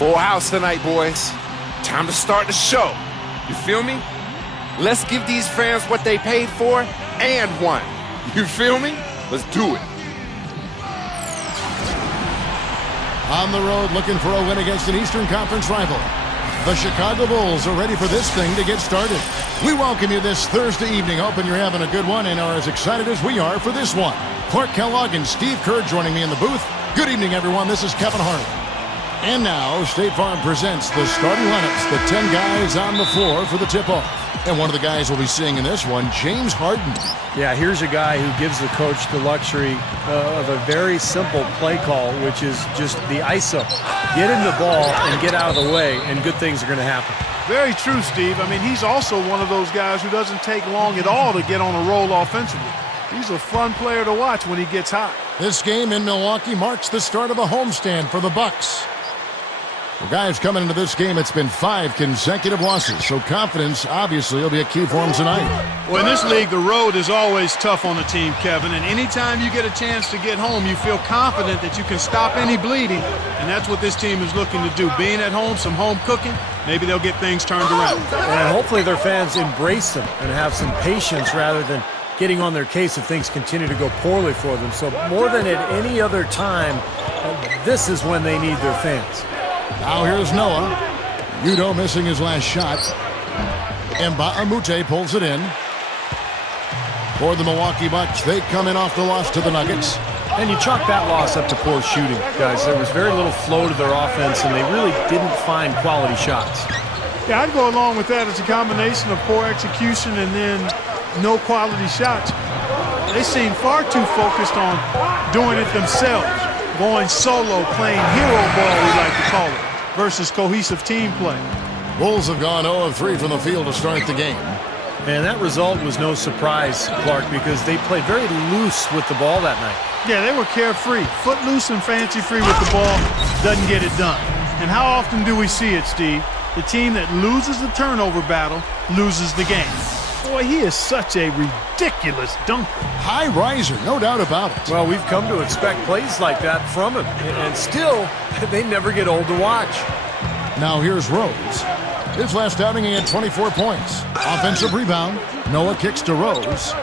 Full house tonight, boys. Time to start the show. You feel me? Let's give these fans what they paid for and won. You feel me? Let's do it. On the road looking for a win against an Eastern Conference rival. The Chicago Bulls are ready for this thing to get started. We welcome you this Thursday evening, hoping you're having a good one and are as excited as we are for this one. Clark Kellogg and Steve Kerr joining me in the booth. Good evening, everyone. This is Kevin Hart. And now, State Farm presents the starting lineups, the 10 guys on the floor for the tip-off. And one of the guys we'll be seeing in this one, James Harden. Yeah, here's a guy who gives the coach the luxury of a very simple play call, which is just the ISO. Get him the ball and get out of the way, and good things are going to happen. Very true, Steve. I mean, he's also one of those guys who doesn't take long at all to get on a roll offensively. He's a fun player to watch when he gets hot. This game in Milwaukee marks the start of a homestand for the Bucks. The guys coming into this game, it's been 5 consecutive losses, so confidence obviously will be a key for them tonight. Well, in this league, the road is always tough on a team, Kevin, and anytime you get a chance to get home, you feel confident that you can stop any bleeding, and that's what this team is looking to do. Being at home, some home cooking, maybe they'll get things turned around. And hopefully their fans embrace them and have some patience rather than getting on their case if things continue to go poorly for them. So more than at any other time, this is when they need their fans. Now here's Noah. Udo missing his last shot. Nba2K13 pulls it in. For the Milwaukee Bucks, they come in off the loss to the Nuggets. And you chalk that loss up to poor shooting, guys. There was very little flow to their offense, and they really didn't find quality shots. Yeah, I'd go along with that. It's a combination of poor execution and then no quality shots. They seem far too focused on doing it themselves, going solo, playing hero ball, we like to call it, versus cohesive team play. Bulls have gone 0 of 3 from the field to start the game. And that result was no surprise, Clark, because they played very loose with the ball that night. Yeah, they were carefree. Footloose and fancy-free with the ball doesn't get it done. And how often do we see it, Steve? The team that loses the turnover battle loses the game. Boy, he is such a ridiculous dunker. High riser, no doubt about it. Well, we've come to expect plays like that from him, and still, they never get old to watch. Now here's Rose. His last outing, he had 24 points. Offensive rebound. Noah kicks to Rose.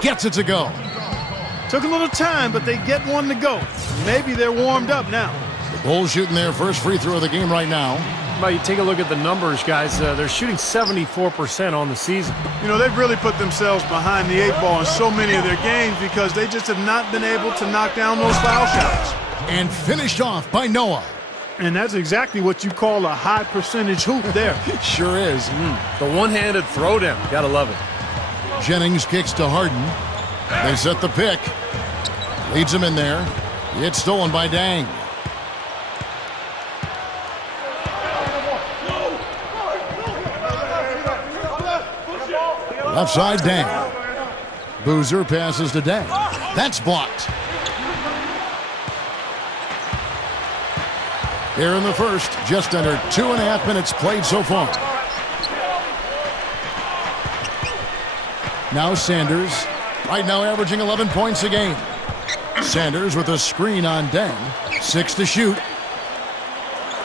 Gets it to go. Took a little time, but they get one to go. Maybe they're warmed up now. The Bulls shooting their first free throw of the game right now. Well, you take a look at the numbers, guys. They're shooting 74% on the season. You know, they've really put themselves behind the 8 ball in so many of their games because they just have not been able to knock down those foul shots. And finished off by Noah. And that's exactly what you call a high percentage hoop there. Sure is. The one-handed throwdown. Gotta love it. Jennings kicks to Harden. They set the pick. Leads him in there. It's stolen by Dang. Left side, Dang. Boozer passes to Dang. That's blocked. Here in the first, just under 2.5 minutes played so far. Now Sanders, right now averaging 11 points a game. Sanders with a screen on Deng. 6 to shoot.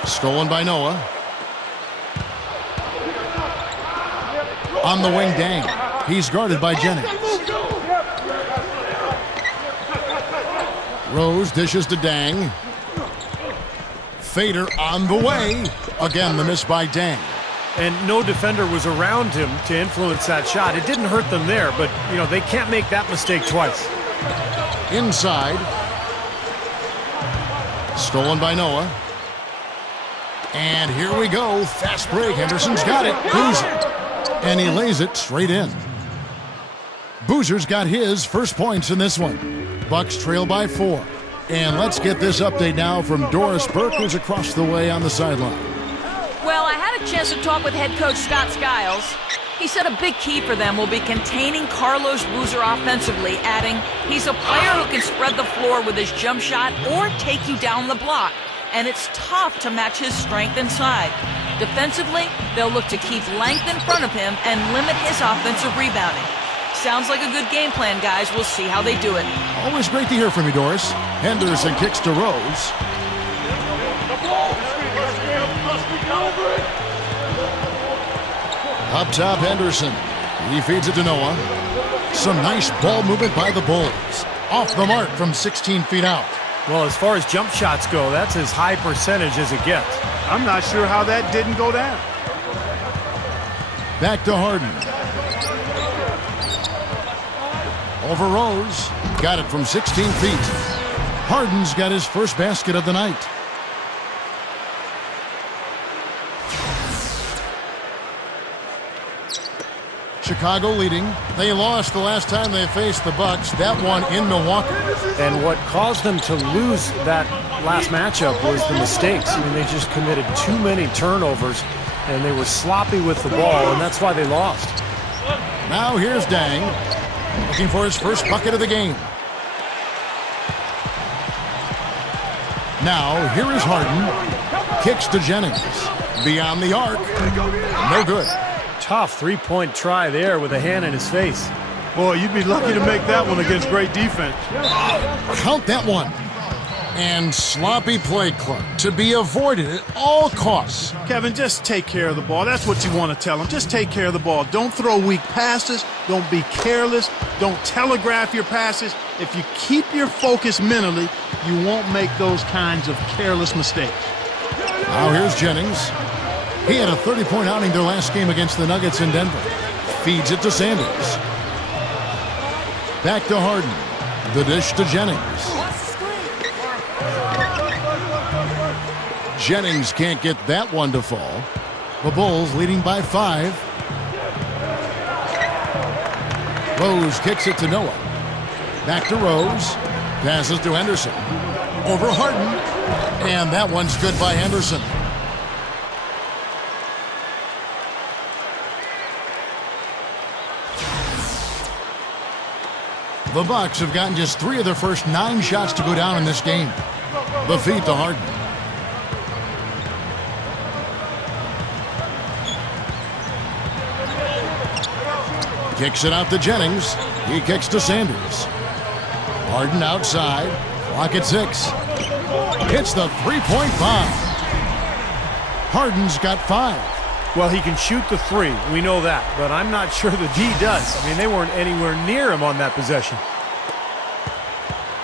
Stolen by Noah. On the wing, Deng. He's guarded by Jennings. Rose dishes to Deng. Fader on the way. Again, the miss by Deng. And no defender was around him to influence that shot. It didn't hurt them there, but, you know, they can't make that mistake twice. Inside. Stolen by Noah. And here we go. Fast break. Henderson's got it. Boozer. And he lays it straight in. Boozer's got his first points in this one. Bucks trail by 4. And let's get this update now from Doris Burke, who's across the way on the sideline. Well, I had a chance to talk with head coach Scott Skiles. He said a big key for them will be containing Carlos Boozer offensively, adding, he's a player who can spread the floor with his jump shot or take you down the block, and it's tough to match his strength inside. Defensively, they'll look to keep length in front of him and limit his offensive rebounding. Sounds like a good game plan, guys. We'll see how they do it. Always great to hear from you, Doris. Henderson kicks to Rose. Up top, Henderson. He feeds it to Noah. Some nice ball movement by the Bulls. Off the mark from 16 feet out. Well, as far as jump shots go, that's as high percentage as it gets. I'm not sure how that didn't go down. Back to Harden. Over Rose. Got it from 16 feet. Harden's got his first basket of the night. Chicago leading. They lost the last time they faced the Bucks. That one in Milwaukee. And what caused them to lose that last matchup was the mistakes. I mean, they just committed too many turnovers, and they were sloppy with the ball, and that's why they lost. Now here's Dang, looking for his first bucket of the game. Now here is Harden. Kicks to Jennings. Beyond the arc. No good. Tough three-point try there with a hand in his face. Boy, you'd be lucky to make that one against great defense. Count that one. And sloppy play, Clark, to be avoided at all costs. Kevin, just take care of the ball. That's what you want to tell him. Just take care of the ball. Don't throw weak passes. Don't be careless. Don't telegraph your passes. If you keep your focus mentally, you won't make those kinds of careless mistakes. Now here's Jennings. He had a 30-point outing their last game against the Nuggets in Denver. Feeds it to Sanders. Back to Harden. The dish to Jennings. Jennings can't get that one to fall. The Bulls leading by 5. Rose kicks it to Noah. Back to Rose. Passes to Henderson. Over Harden. And that one's good by Henderson. The Bucks have gotten just 3 of their first 9 shots to go down in this game. The feed to Harden. Kicks it out to Jennings. He kicks to Sanders. Harden outside. Clock at 6. Hits the three-point bomb. Harden's got 5. Well, he can shoot the 3. We know that. But I'm not sure the D does. I mean, they weren't anywhere near him on that possession.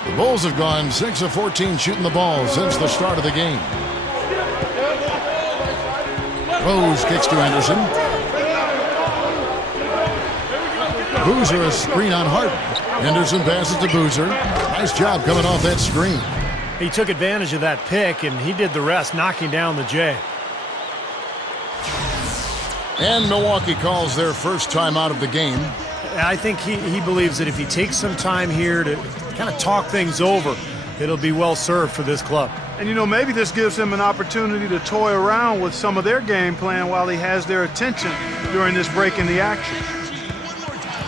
The Bulls have gone 6 of 14 shooting the ball since the start of the game. Rose kicks to Henderson. Boozer a screen on Harden. Henderson passes to Boozer. Nice job coming off that screen. He took advantage of that pick, and he did the rest, knocking down the J. And Milwaukee calls their first time out of the game. I think he believes that if he takes some time here to kind of talk things over, it'll be well served for this club. And, you know, maybe this gives him an opportunity to toy around with some of their game plan while he has their attention during this break in the action.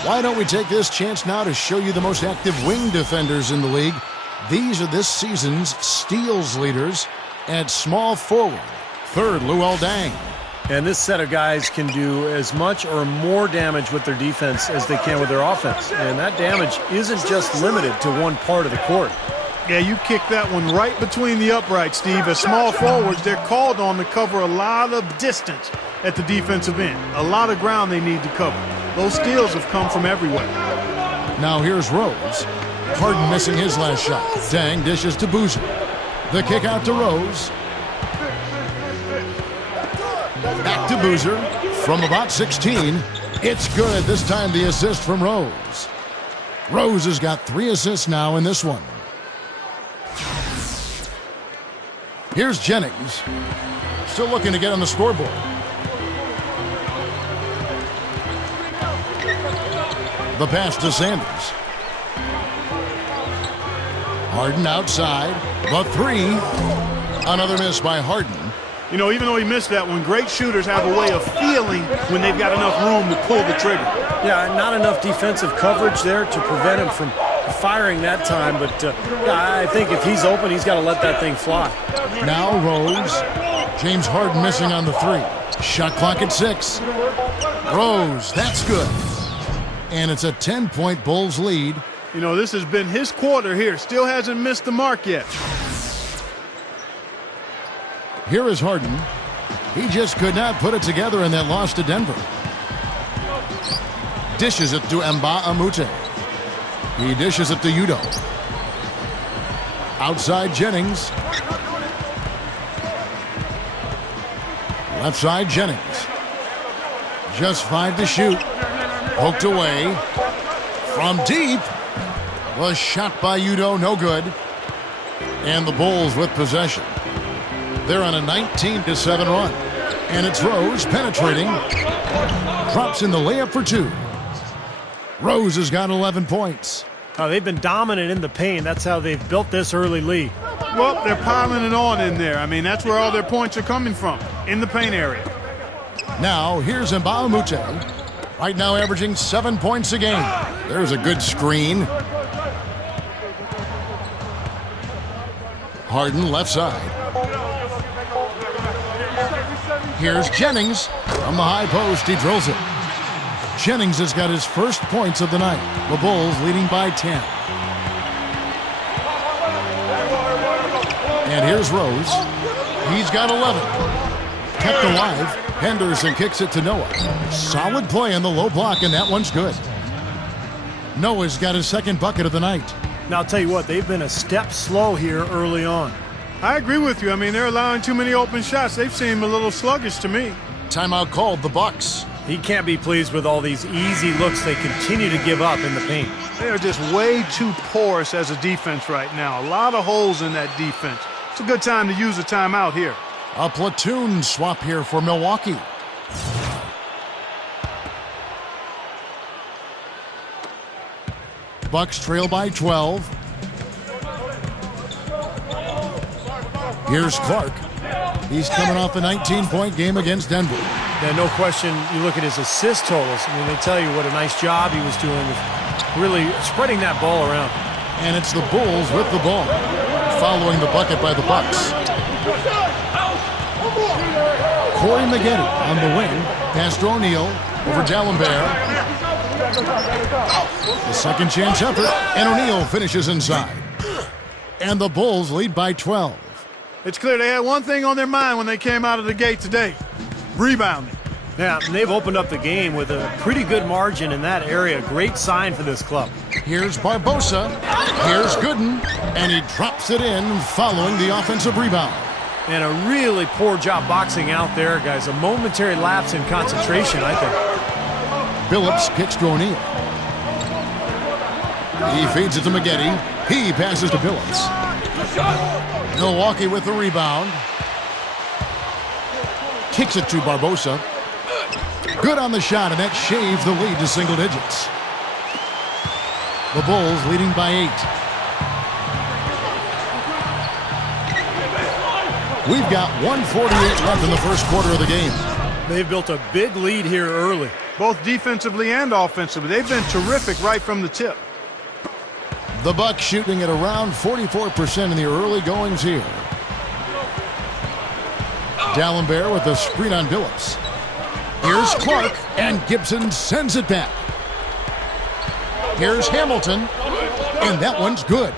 Why don't we take this chance now to show you the most active wing defenders in the league? These are this season's steals leaders. At small forward, 3rd, Luol Deng. And this set of guys can do as much or more damage with their defense as they can with their offense. And that damage isn't just limited to one part of the court. Yeah, you kick that one right between the uprights, Steve. As small forwards, they're called on to cover a lot of distance at the defensive end. A lot of ground they need to cover. Those steals have come from everywhere. Now here's Rose. Harden missing his last shot. Deng dishes to Boozer. The kick out to Rose. Back to Boozer. From about 16. It's good. This time the assist from Rose. Rose has got 3 assists now in this one. Here's Jennings. Still looking to get on the scoreboard. The pass to Sanders. Harden outside. The 3. Another miss by Harden. You know, even though he missed that one, great shooters have a way of feeling when they've got enough room to pull the trigger. Yeah, not enough defensive coverage there to prevent him from firing that time. But I think if he's open, he's got to let that thing fly. Now Rose. James Harden missing on the 3. Shot clock at 6. Rose, that's good. And it's a 10-point Bulls lead. You know, this has been his quarter here. Still hasn't missed the mark yet. Here is Harden. He just could not put it together in that loss to Denver. Dishes it to Nba2K13. He dishes it to Udo. Outside Jennings. Left side Jennings. Just 5 to shoot. Poked away. From deep. Was shot by Udo, no good. And the Bulls with possession. They're on a 19-7 run. And it's Rose penetrating. Drops in the layup for 2. Rose has got 11 points. Oh, they've been dominant in the paint. That's how they've built this early lead. Well, they're piling it on in there. I mean, that's where all their points are coming from, in the paint area. Now, here's Nba2K13. Right now averaging 7 points a game. There's a good screen. Harden left side. Here's Jennings. From the high post, he drills it. Jennings has got his first points of the night. The Bulls leading by 10. And here's Rose. He's got 11. Kept alive. Henderson kicks it to Noah. Solid play in the low block, and that one's good. Noah's got his second bucket of the night. Now, I'll tell you what, they've been a step slow here early on. I agree with you. I mean, they're allowing too many open shots. They've seemed a little sluggish to me. Timeout called, the Bucks. He can't be pleased with all these easy looks they continue to give up in the paint. They are just way too porous as a defense right now. A lot of holes in that defense. It's a good time to use a timeout here. A platoon swap here for Milwaukee. Bucks trail by 12. Here's Clark. He's coming off a 19-point game against Denver. Yeah, no question, you look at his assist totals. I mean, they tell you what a nice job he was doing with really spreading that ball around. And it's the Bulls with the ball, following the bucket by the Bucks. Corey Maggette on the wing. Pass to O'Neal over D'Alembert. The second chance effort, and O'Neal finishes inside. And the Bulls lead by 12. It's clear they had one thing on their mind when they came out of the gate today. Rebounding. Yeah, and they've opened up the game with a pretty good margin in that area. Great sign for this club. Here's Barbosa. Here's Gooden. And he drops it in following the offensive rebound. And a really poor job boxing out there, guys. A momentary lapse in concentration, I think. Billups kicks to O'Neal. He feeds it to Maggette. He passes to Billups. Milwaukee with the rebound. Kicks it to Barbosa. Good on the shot, and that shaves the lead to single digits. The Bulls leading by 8. We've got 1:48 left in the first quarter of the game. They've built a big lead here early. Both defensively and offensively. They've been terrific right from the tip. The Bucks shooting at around 44% in the early goings here. D'Alembert with a screen on Billups. Here's Clark, and Gibson sends it back. Here's Hamilton, and that one's good.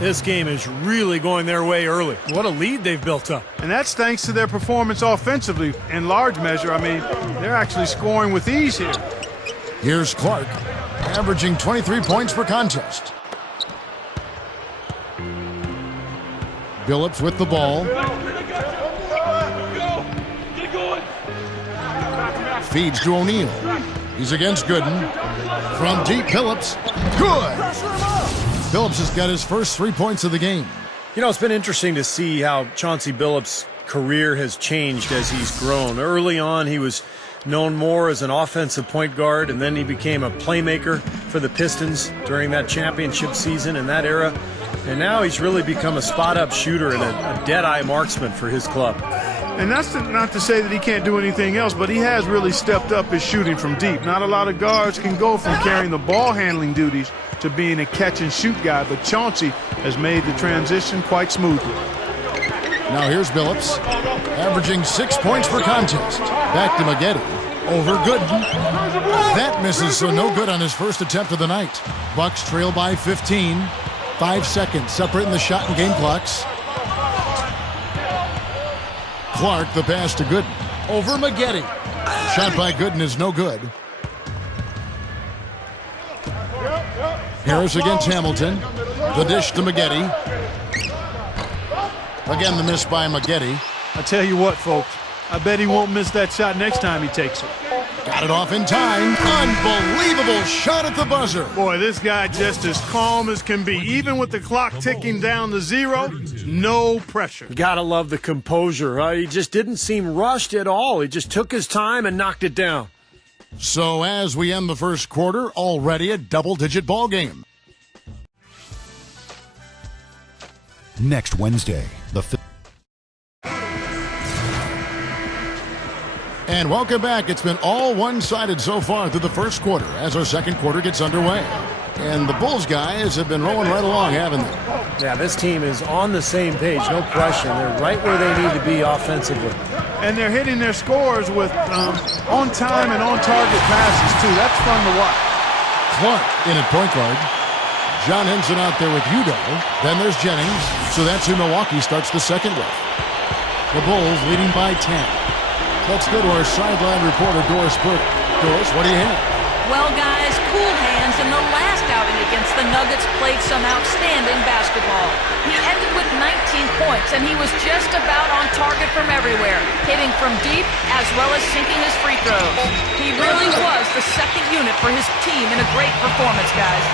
This game is really going their way early. What a lead they've built up. And that's thanks to their performance offensively in large measure. I mean, they're actually scoring with ease here. Here's Clark, averaging 23 points per contest. Billups with the ball. Feeds to O'Neal. He's against Gooden. From deep, Billups. Good! Billups has got his first 3 points of the game. You know, it's been interesting to see how Chauncey Billups' career has changed as he's grown. Early on, he was known more as an offensive point guard, and then he became a playmaker for the Pistons during that championship season in that era. And now he's really become a spot-up shooter and a dead-eye marksman for his club. And that's not to say that he can't do anything else, but he has really stepped up his shooting from deep. Not a lot of guards can go from carrying the ball handling duties to being a catch-and-shoot guy, but Chauncey has made the transition quite smoothly. Now here's Billups, averaging 6 points per contest. Back to Maggette. Over Gooden. That misses, so no good on his first attempt of the night. Bucks trail by 15. 5 seconds separating the shot and game clocks. Clark, the pass to Gooden. Over Maggette. Shot by Gooden is no good. Harris against Hamilton. The dish to Maggette. Again, the miss by Maggette. I tell you what, folks, I bet he won't miss that shot next time he takes it. Got it off in time. Unbelievable shot at the buzzer. Boy, this guy just as calm as can be. Even with the clock ticking down to 0, no pressure. Gotta love the composure. He just didn't seem rushed at all. He just took his time and knocked it down. So as we end the first quarter, already a double-digit ball game. Next Wednesday, the And welcome back. It's been all one-sided so far through the first quarter as our second quarter gets underway. And the Bulls guys have been rolling right along, haven't they? Yeah, this team is on the same page, no question. They're right where they need to be offensively. And they're hitting their scores with on-time and on-target passes, too. That's fun to watch. Clark in at point guard. John Henson out there with Udo. Then there's Jennings. So that's who Milwaukee starts the second with. The Bulls leading by 10. Let's go to our sideline reporter, Doris Burke. Doris, what do you have? Well, guys, cool hands in the last outing against the Nuggets played some outstanding basketball. He ended with 19 points, and he was just about on target from everywhere, hitting from deep as well as sinking his free throws. He really was the second unit for his team in a great performance, guys.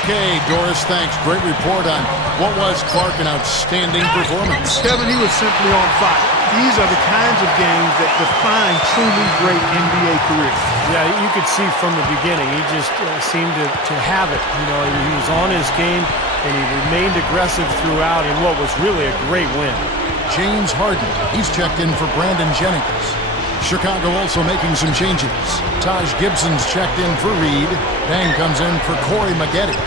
Okay, Doris, thanks. Great report on what was Clark an outstanding performance. Kevin, he was simply on fire. These are the kinds of games that define truly great NBA careers. Yeah, you could see from the beginning, he just seemed to have it. You know, he was on his game, and he remained aggressive throughout in what was really a great win. James Harden, he's checked in for Brandon Jennings. Chicago also making some changes. Taj Gibson's checked in for Reed. Dang comes in for Corey Maggette.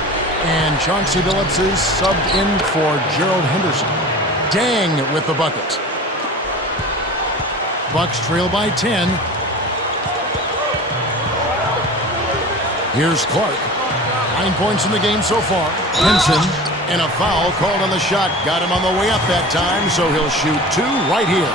And Chauncey Billups is subbed in for Gerald Henderson. Dang with the bucket. Bucks trail by 10. Here's Clark. 9 points in the game so far. Henson, and a foul called on the shot. Got him on the way up that time, so he'll shoot 2 right here.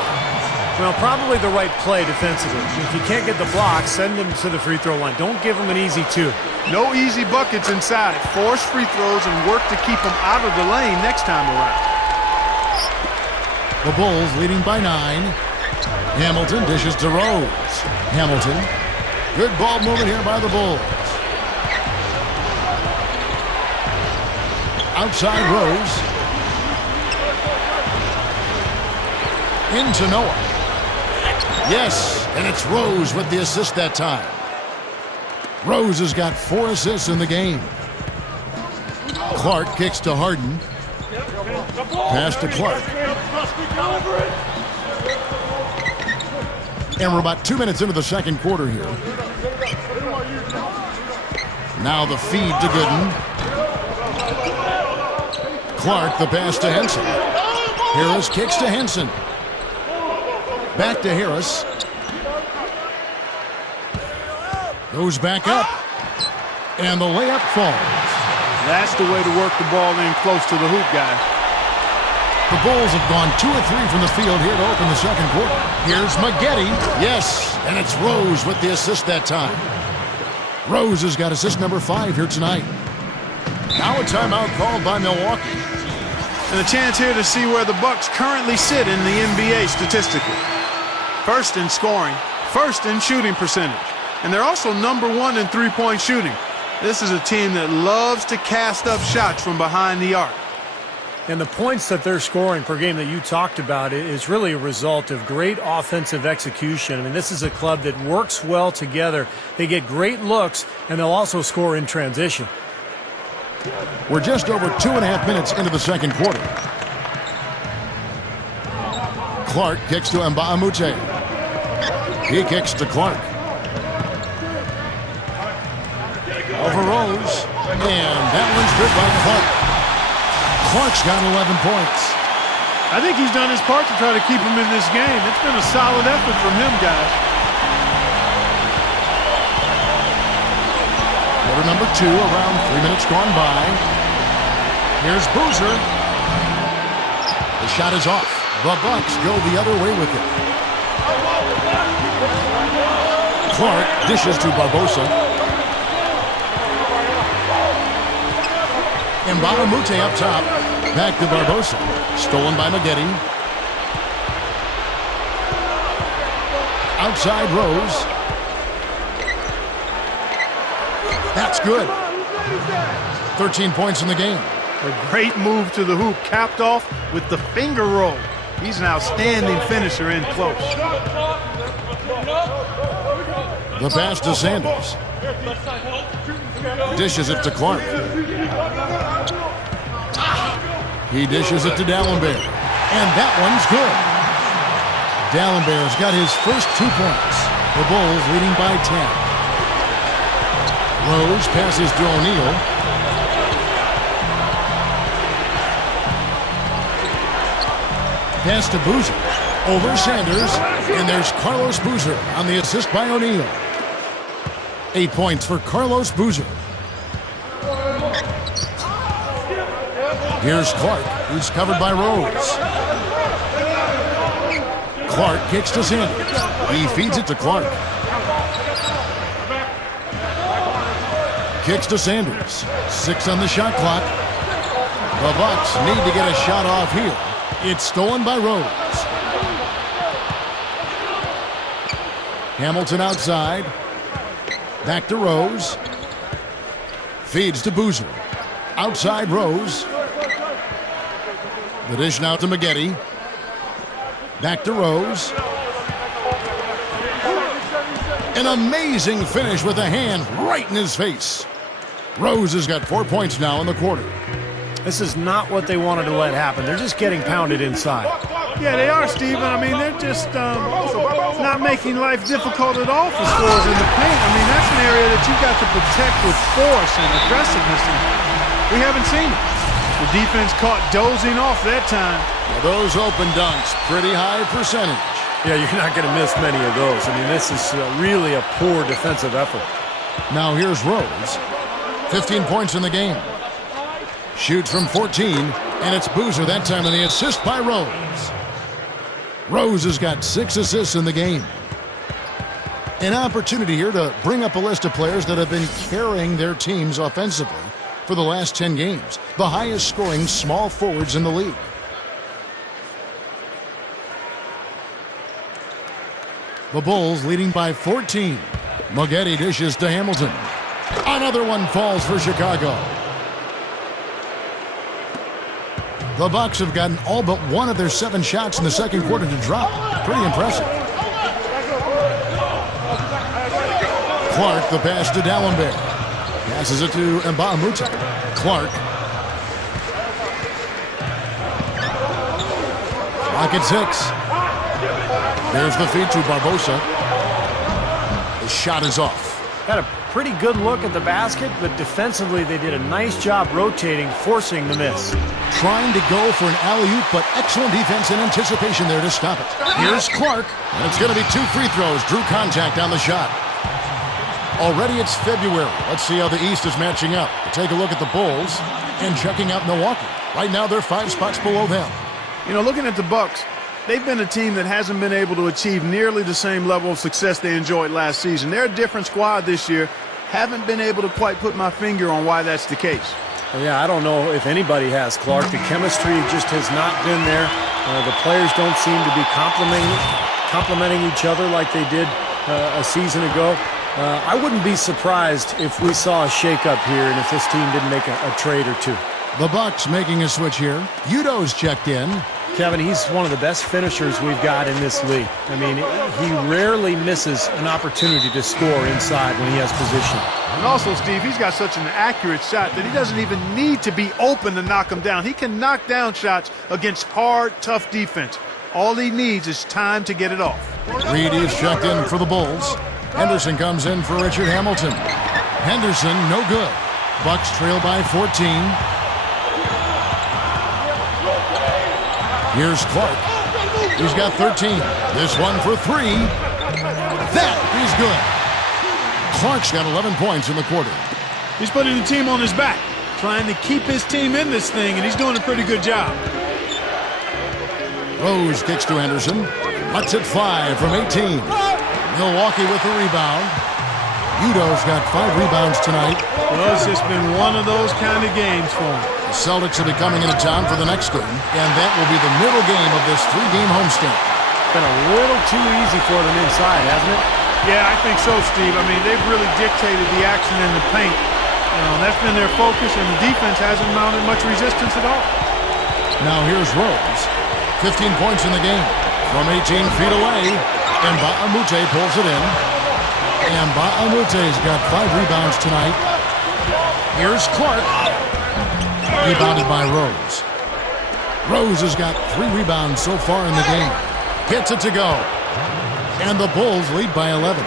Well, probably the right play defensively. If you can't get the block, send him to the free throw line. Don't give him an easy 2. No easy buckets inside. Force free throws and work to keep them out of the lane next time around. The Bulls leading by 9. Hamilton dishes to Rose. Hamilton. Good ball movement here by the Bulls. Outside Rose. Into Noah. Yes, and it's Rose with the assist that time. Rose has got 4 assists in the game. Clark kicks to Harden. Pass to Clark. And we're about 2 minutes into the second quarter here. Now the feed to Gooden. Clark, the pass to Henson. Harris kicks to Henson. Back to Harris. Goes back up. And the layup falls. That's the way to work the ball in close to the hoop, guys. The Bulls have gone 2 of 3 from the field here to open the second quarter. Here's Maggette. Yes, and it's Rose with the assist that time. Rose has got assist number 5 here tonight. Now a timeout called by Milwaukee. And a chance here to see where the Bucks currently sit in the NBA statistically. First in scoring, first in shooting percentage. And they're also number 1 in three-point shooting. This is a team that loves to cast up shots from behind the arc. And the points that they're scoring per game that you talked about is really a result of great offensive execution. I mean, this is a club that works well together. They get great looks, and they'll also score in transition. We're just over 2.5 minutes into the second quarter. Clark kicks to Nba2K13. He kicks to Clark. Over Rose. And that one's good by Clark. Clark's got 11 points. I think he's done his part to try to keep him in this game. It's been a solid effort from him, guys. Quarter number 2, around 3 minutes gone by. Here's Boozer. The shot is off. The Bucks go the other way with it. Clark dishes to Barbosa. Nba2K13 up top. Back to Barbosa. Stolen by Maggette. Outside Rose. That's good. 13 points in the game. A great move to the hoop, capped off with the finger roll. He's an outstanding finisher in close. The pass to Sanders. Dishes it to Clark. He dishes it to D'Alembert. And that one's good. D'Alembert's got his first 2 points. The Bulls leading by 10. Rose passes to O'Neal. Pass to Boozer. Over Sanders. And there's Carlos Boozer on the assist by O'Neal. 8 points for Carlos Boozer. Here's Clark. He's covered by Rose. Clark kicks to Sanders. He feeds it to Clark. Kicks to Sanders. 6 on the shot clock. The Bucks need to get a shot off here. It's stolen by Rose. Hamilton outside. Back to Rose. Feeds to Boozer. Outside Rose. The dish now to Maggette. Back to Rose. An amazing finish with a hand right in his face. Rose has got 4 points now in the quarter. This is not what they wanted to let happen. They're just getting pounded inside. Yeah, they are, Steven. I mean, they're just not making life difficult at all for scorers in the paint. I mean, that's an area that you've got to protect with force and aggressiveness, and we haven't seen it. The defense caught dozing off that time. Now those open dunks, pretty high percentage. Yeah, you're not going to miss many of those. I mean, this is really a poor defensive effort. Now here's Rose. 15 points in the game. Shoots from 14, and it's Boozer that time in the assist by Rose. Rose has got 6 assists in the game. An opportunity here to bring up a list of players that have been carrying their teams offensively for the last 10 games. The highest scoring small forwards in the league. The Bulls leading by 14. Maggette dishes to Hamilton. Another one falls for Chicago. The Bucks have gotten all but 1 of their 7 shots in the second quarter to drop. Pretty impressive. Clark, the pass to D'Alembert. Passes it to Nba2K13. Clark. Clock at 6. There's the feed to Barbosa. The shot is off. Got a pretty good look at the basket, but defensively they did a nice job rotating, forcing the miss. Trying to go for an alley-oop, but excellent defense and anticipation there to stop it. Here's Clark, and it's going to be 2 free throws. Drew contact on the shot. Already it's February. Let's see how the East is matching up. We'll take a look at the Bulls and checking out Milwaukee. Right now they're 5 spots below them. You know, looking at the Bucks, they've been a team that hasn't been able to achieve nearly the same level of success they enjoyed last season. They're a different squad this year. Haven't been able to quite put my finger on why that's the case. Well, yeah, I don't know if anybody has, Clark. The chemistry just has not been there. The players don't seem to be complimenting each other like they did a season ago. I wouldn't be surprised if we saw a shakeup here and if this team didn't make a trade or two. The Bucks making a switch here. Udo's checked in. Kevin, he's one of the best finishers we've got in this league. I mean, he rarely misses an opportunity to score inside when he has position. And also, Steve, he's got such an accurate shot that he doesn't even need to be open to knock him down. He can knock down shots against hard, tough defense. All he needs is time to get it off. Reed is checked in for the Bulls. Henderson comes in for Richard Hamilton. Henderson, no good. Bucks trail by 14. Here's Clark. He's got 13. This one for 3. That is good. Clark's got 11 points in the quarter. He's putting the team on his back, trying to keep his team in this thing, and he's doing a pretty good job. Rose kicks to Anderson. Lets it fly from 18. Milwaukee with the rebound. Udo's got 5 rebounds tonight. Well, it's just been one of those kind of games for him. The Celtics will be coming into town for the next game, and that will be the middle game of this 3-game homestand. Been a little too easy for them inside, hasn't it? Yeah, I think so, Steve. I mean, they've really dictated the action in the paint. That's been their focus, and the defense hasn't mounted much resistance at all. Now here's Rose. 15 points in the game. From 18 feet away, Nba2K pulls it in. Nba2K's got 5 rebounds tonight. Here's Clark. Rebounded by Rose. Rose has got 3 rebounds so far in the game. Gets it to go. And the Bulls lead by 11.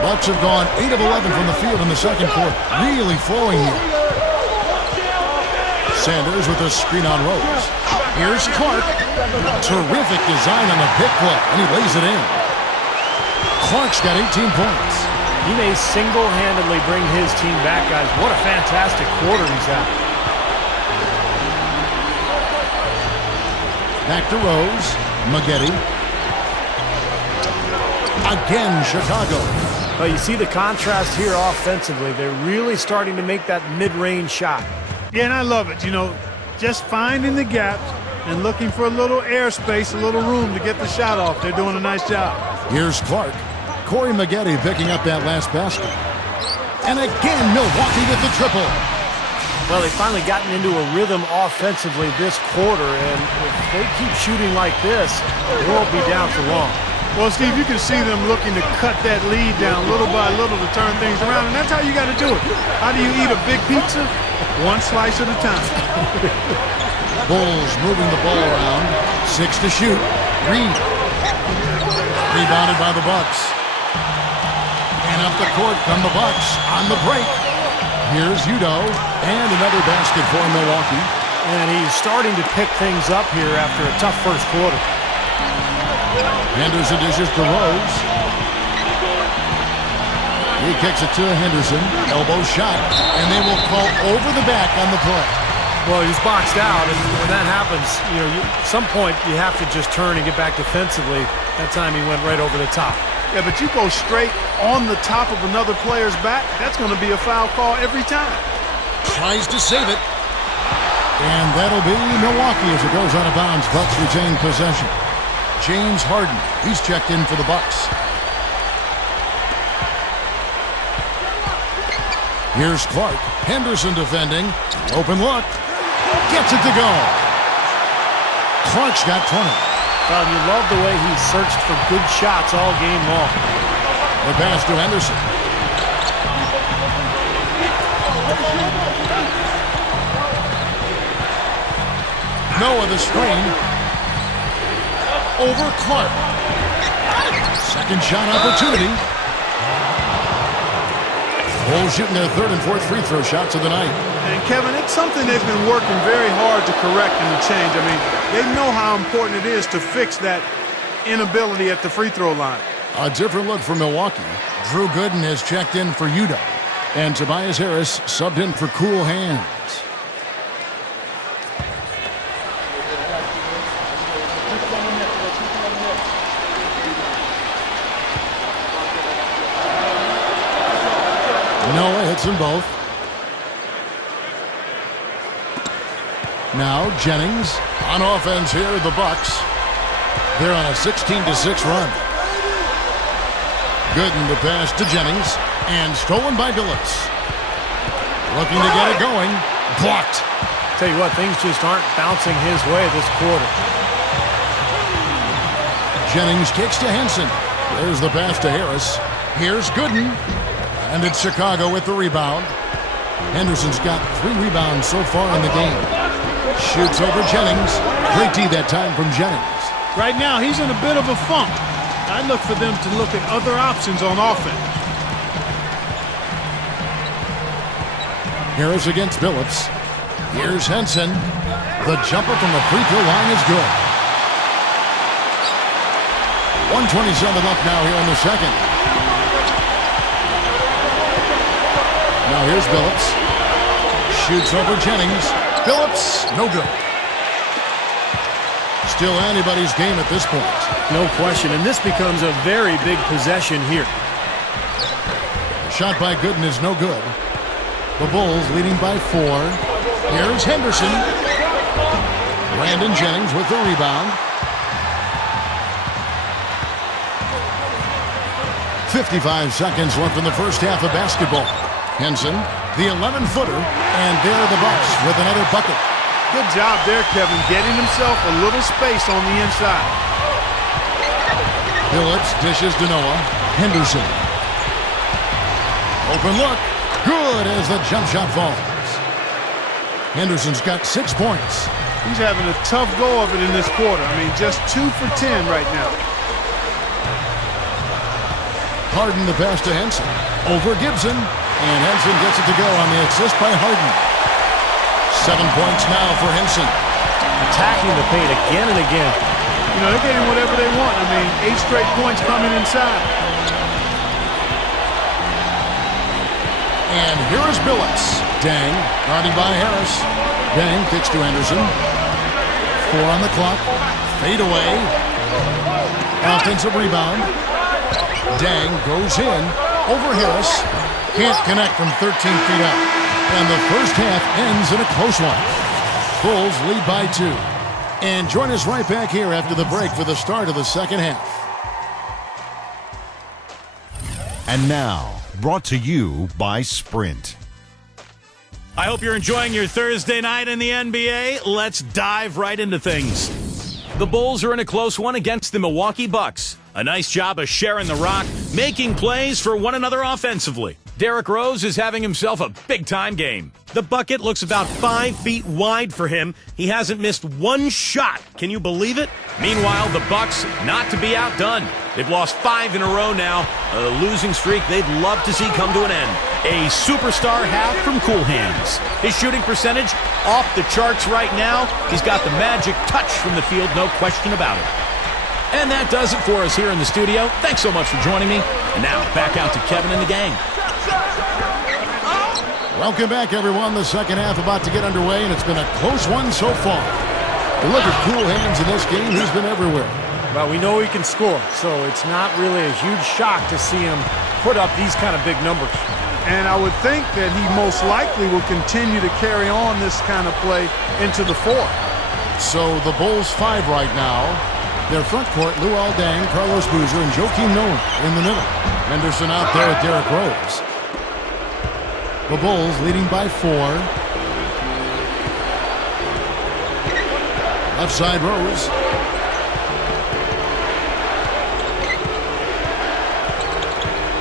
Bucks have gone 8 of 11 from the field in the second quarter. Really flowing here. Sanders with a screen on Rose. Here's Clark. Terrific design on the pick play, and he lays it in. Clark's got 18 points. He may single-handedly bring his team back, guys. What a fantastic quarter he's had. Back to Rose. Maggette. Again, Chicago. But you see the contrast here offensively. They're really starting to make that mid-range shot. Yeah, and I love it. Just finding the gaps and looking for a little airspace, a little room to get the shot off. They're doing a nice job. Here's Clark. Corey Maggette picking up that last basket. And again, Milwaukee with the triple. Well, they've finally gotten into a rhythm offensively this quarter, and if they keep shooting like this, they won't be down for long. Well, Steve, you can see them looking to cut that lead down little by little to turn things around, and that's how you got to do it. How do you eat a big pizza? One slice at a time. Bulls moving the ball around. 6 to shoot. Reed. Rebounded by the Bucks. And up the court come the Bucks on the break. Here's Udo, and another basket for Milwaukee. And he's starting to pick things up here after a tough first quarter. Henderson dishes to Rose. He kicks it to Henderson. Elbow shot, and they will call over the back on the play. Well, he's boxed out, and when that happens, at some point you have to just turn and get back defensively. That time he went right over the top. Yeah, but you go straight on the top of another player's back, that's going to be a foul call every time. Tries to save it. And that'll be Milwaukee as it goes out of bounds. Bucks retain possession. James Harden, he's checked in for the Bucks. Here's Clark. Henderson defending. Open look. Gets it to go. Clark's got 20. Well, you love the way he searched for good shots all game long. The pass to Henderson. Noah the screen. Over Clark. Second shot opportunity. Bulls shooting their third and fourth free throw shots of the night. And Kevin, it's something they've been working very hard to correct and to change. I mean, they know how important it is to fix that inability at the free throw line. A different look for Milwaukee. Drew Gooden has checked in for Udo. And Tobias Harris subbed in for Cool Hands. Noah hits them both. Now Jennings on offense here, the Bucks. They're on a 16-6 run. Gooden the pass to Jennings, and stolen by Billups. Looking to get it going. Blocked. Tell you what, things just aren't bouncing his way this quarter. Jennings kicks to Henson. There's the pass to Harris. Here's Gooden. And it's Chicago with the rebound. Henderson's got 3 rebounds so far in the game. Shoots over Jennings. Great D that time from Jennings. Right now, he's in a bit of a funk. I look for them to look at other options on offense. Harris against Billups. Here's Henson. The jumper from the free throw line is good. 1:27 left now here in the second. Now here's Billups. Shoots over Jennings. Billups, no good. Still anybody's game at this point. No question, and this becomes a very big possession here. The shot by Gooden is no good. The Bulls leading by 4. Here's Henderson. Brandon Jennings with the rebound. 55 seconds left in the first half of basketball. Henson, the 11-footer, and there the Bucks with another bucket. Good job there, Kevin, getting himself a little space on the inside. Billups dishes to Noah. Henderson. Open look. Good as the jump shot falls. Henderson's got 6 points. He's having a tough go of it in this quarter. I mean, just 2 for 10 right now. Harden the pass to Henson. Over Gibson. And Henson gets it to go on the assist by Harden. 7 points now for Henson. Attacking the paint again and again. You know, they're getting whatever they want. I mean, 8 straight points coming inside. And here is Billups. Dang, guarded by Harris. Dang kicks to Henderson. 4 on the clock. Fade away. Offensive rebound. Dang goes in. Over Harris. Can't connect from 13 feet out. And the first half ends in a close one. Bulls lead by 2. And join us right back here after the break for the start of the second half. And now, brought to you by Sprint. I hope you're enjoying your Thursday night in the NBA. Let's dive right into things. The Bulls are in a close one against the Milwaukee Bucks. A nice job of sharing the rock, making plays for one another offensively. Derrick Rose is having himself a big-time game. The bucket looks about 5 feet wide for him. He hasn't missed one shot. Can you believe it? Meanwhile, the Bucks not to be outdone. They've lost 5 in a row now, a losing streak they'd love to see come to an end. A superstar half from Cool Hands. His shooting percentage off the charts right now. He's got the magic touch from the field, no question about it. And that does it for us here in the studio. Thanks so much for joining me. And now, back out to Kevin and the gang. Welcome back, everyone. The second half about to get underway, and it's been a close one so far. You look at Cool Hands in this game, he's been everywhere. Well, we know he can score, so it's not really a huge shock to see him put up these kind of big numbers. And I would think that he most likely will continue to carry on this kind of play into the fourth. So the Bulls 5 right now. Their front court, Luol Deng, Carlos Boozer, and Joakim Noah in the middle. Henderson out there with Derrick Rose. The Bulls leading by 4. Left side Rose.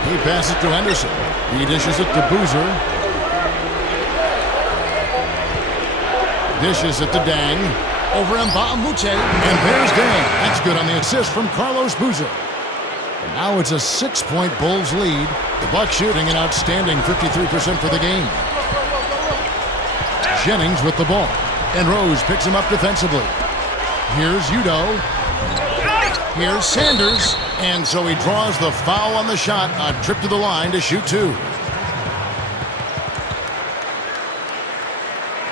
He passes to Henderson. He dishes it to Boozer. Dishes it to Deng. Over Mbamute. And there's Deng. That's good on the assist from Carlos Boozer. And now it's a 6-point Bulls lead. The Bucks shooting an outstanding 53% for the game. Jennings with the ball. And Rose picks him up defensively. Here's Udoh. Here's Sanders. And so he draws the foul on the shot. A trip to the line to shoot 2.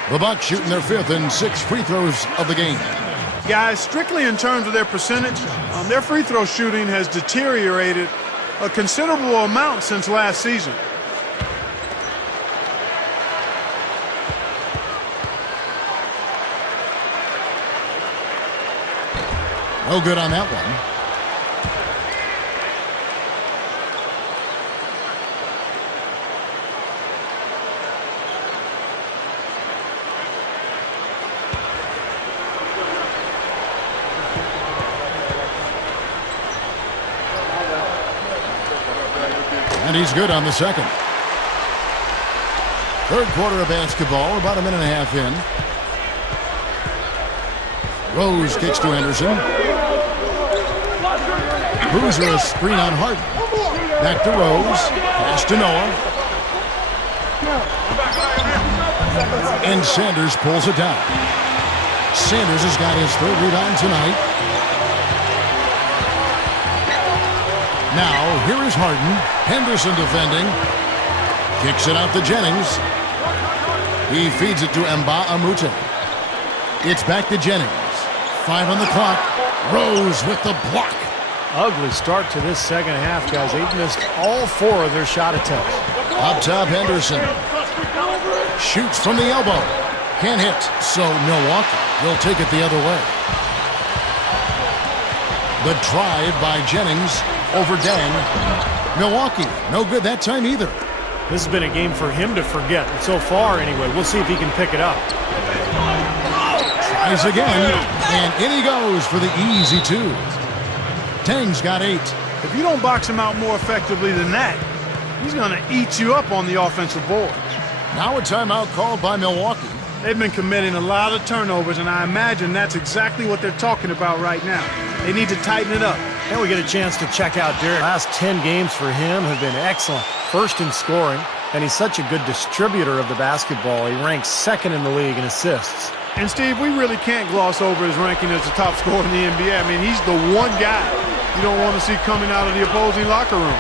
The Bucks shooting their 5th and 6th free throws of the game. Guys, strictly in terms of their percentage, their free throw shooting has deteriorated a considerable amount since last season. No good on that one. And he's good on the second. Third quarter of basketball, about a minute and a half in. Rose kicks to Henderson. Boozer a screen on Harden. Back to Rose. Pass to Noah. And Sanders pulls it down. Sanders has got his 3rd rebound tonight. Now, here is Harden. Henderson defending. Kicks it out to Jennings. He feeds it to Nba2K13. It's back to Jennings. 5 on the clock. Rose with the block. Ugly start to this second half, guys. They've missed all 4 of their shot attempts. Up top, Henderson. Shoots from the elbow. Can't hit, so Milwaukee will take it the other way. The drive by Jennings over Dang. Milwaukee, no good that time either. This has been a game for him to forget. So far, anyway. We'll see if he can pick it up. Tries again, and in he goes for the easy 2. Dang's got 8. If you don't box him out more effectively than that, he's going to eat you up on the offensive boards. Now a timeout called by Milwaukee. They've been committing a lot of turnovers, and I imagine that's exactly what they're talking about right now. They need to tighten it up. And we get a chance to check out Derek. Last 10 games for him have been excellent. First in scoring, and he's such a good distributor of the basketball. He ranks 2nd in the league in assists. And, Steve, we really can't gloss over his ranking as the top scorer in the NBA. I mean, he's the one guy you don't want to see coming out of the opposing locker room.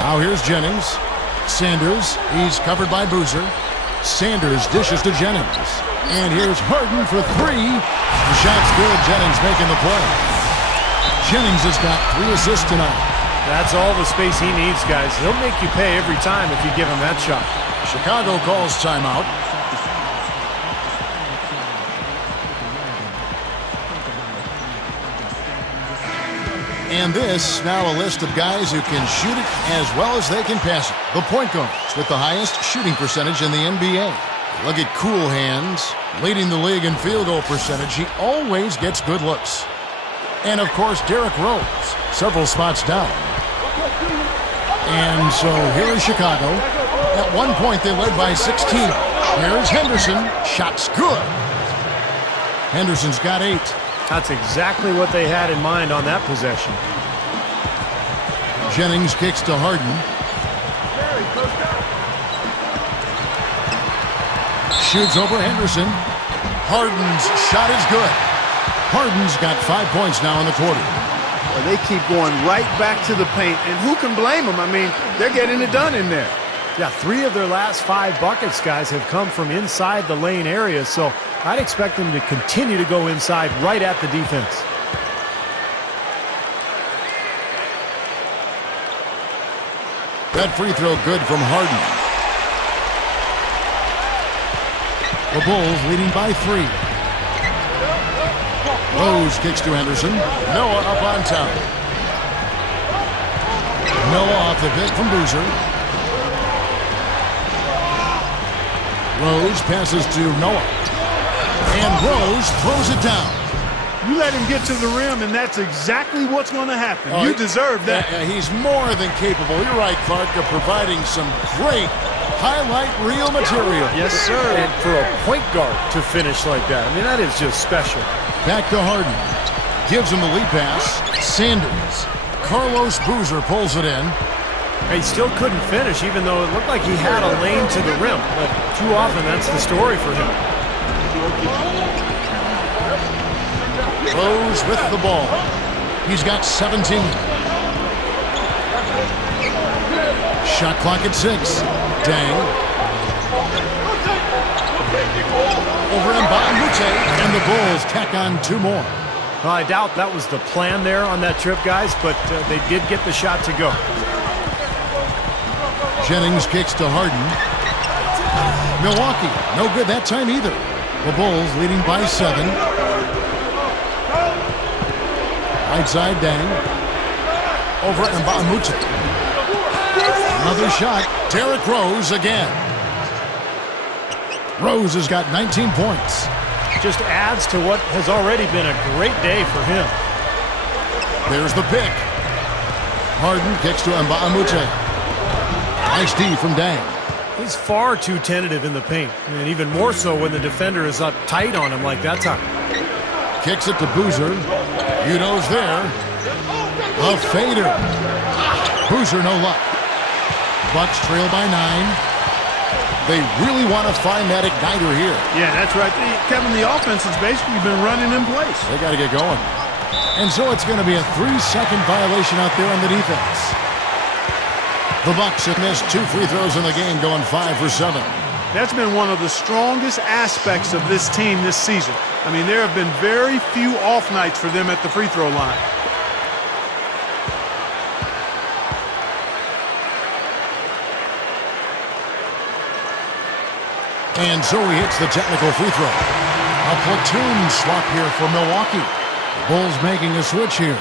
Now here's Jennings. Sanders, he's covered by Boozer. Sanders dishes to Jennings. And here's Harden for 3. The shot's good. Jennings making the play. Jennings has got 3 assists tonight. That's all the space he needs, guys. He'll make you pay every time if you give him that shot. Chicago calls timeout. And this, now a list of guys who can shoot it as well as they can pass it. The point guards with the highest shooting percentage in the NBA. Look at Cool Hands, leading the league in field goal percentage. He always gets good looks. And, of course, Derrick Rose, several spots down. And so here is Chicago. At one point, they led by 16. Here's Henderson. Shot's good. Henderson's got 8. That's exactly what they had in mind on that possession. Jennings kicks to Harden. Shoots over Henderson. Harden's shot is good. Harden's got 5 points now in the quarter. Well, they keep going right back to the paint, and who can blame them? I mean, they're getting it done in there. Yeah, 3 of their last 5 buckets, guys, have come from inside the lane area, so I'd expect them to continue to go inside right at the defense. That free throw good from Harden. The Bulls leading by 3. Rose kicks to Henderson. Noah up on top. Noah off the pick from Boozer. Rose passes to Noah. And Rose throws it down. You let him get to the rim, and that's exactly what's going to happen. You deserve that. He's more than capable, you're right, Clark, of providing some great highlight reel material. Yes, sir. And for a point guard to finish like that, I mean, that is just special. Back to Harden. Gives him the lead pass. Sanders. Carlos Boozer pulls it in. He still couldn't finish, even though it looked like he had a lane to the rim. But too often, that's the story for him. Rose with the ball. He's got 17. Shot clock at 6. Dang. Over Nba2K13, and the Bulls tack on 2 more. Well, I doubt that was the plan there on that trip, guys, but they did get the shot to go. Jennings kicks to Harden. Milwaukee, no good that time either. The Bulls leading by 7. Right side, Dang. Over Nba2K13. Another shot. Derrick Rose again. Rose has got 19 points. Just adds to what has already been a great day for him. There's the pick. Harden kicks to Nba2K13. Nice D from Dang. He's far too tentative in the paint, and even more so when the defender is up tight on him like that time. Kicks it to Boozer. Udo's there. A fader. Boozer no luck. Bucks trail by 9. They really want to find that igniter here. Yeah, that's right. Kevin, the offense has basically been running in place. They got to get going. And so it's going to be a 3-second violation out there on the defense. The Bucks have missed 2 free throws in the game, going 5 for 7. That's been one of the strongest aspects of this team this season. I mean, there have been very few off nights for them at the free throw line. And so he hits the technical free throw. A platoon swap here for Milwaukee. The Bulls making a switch here.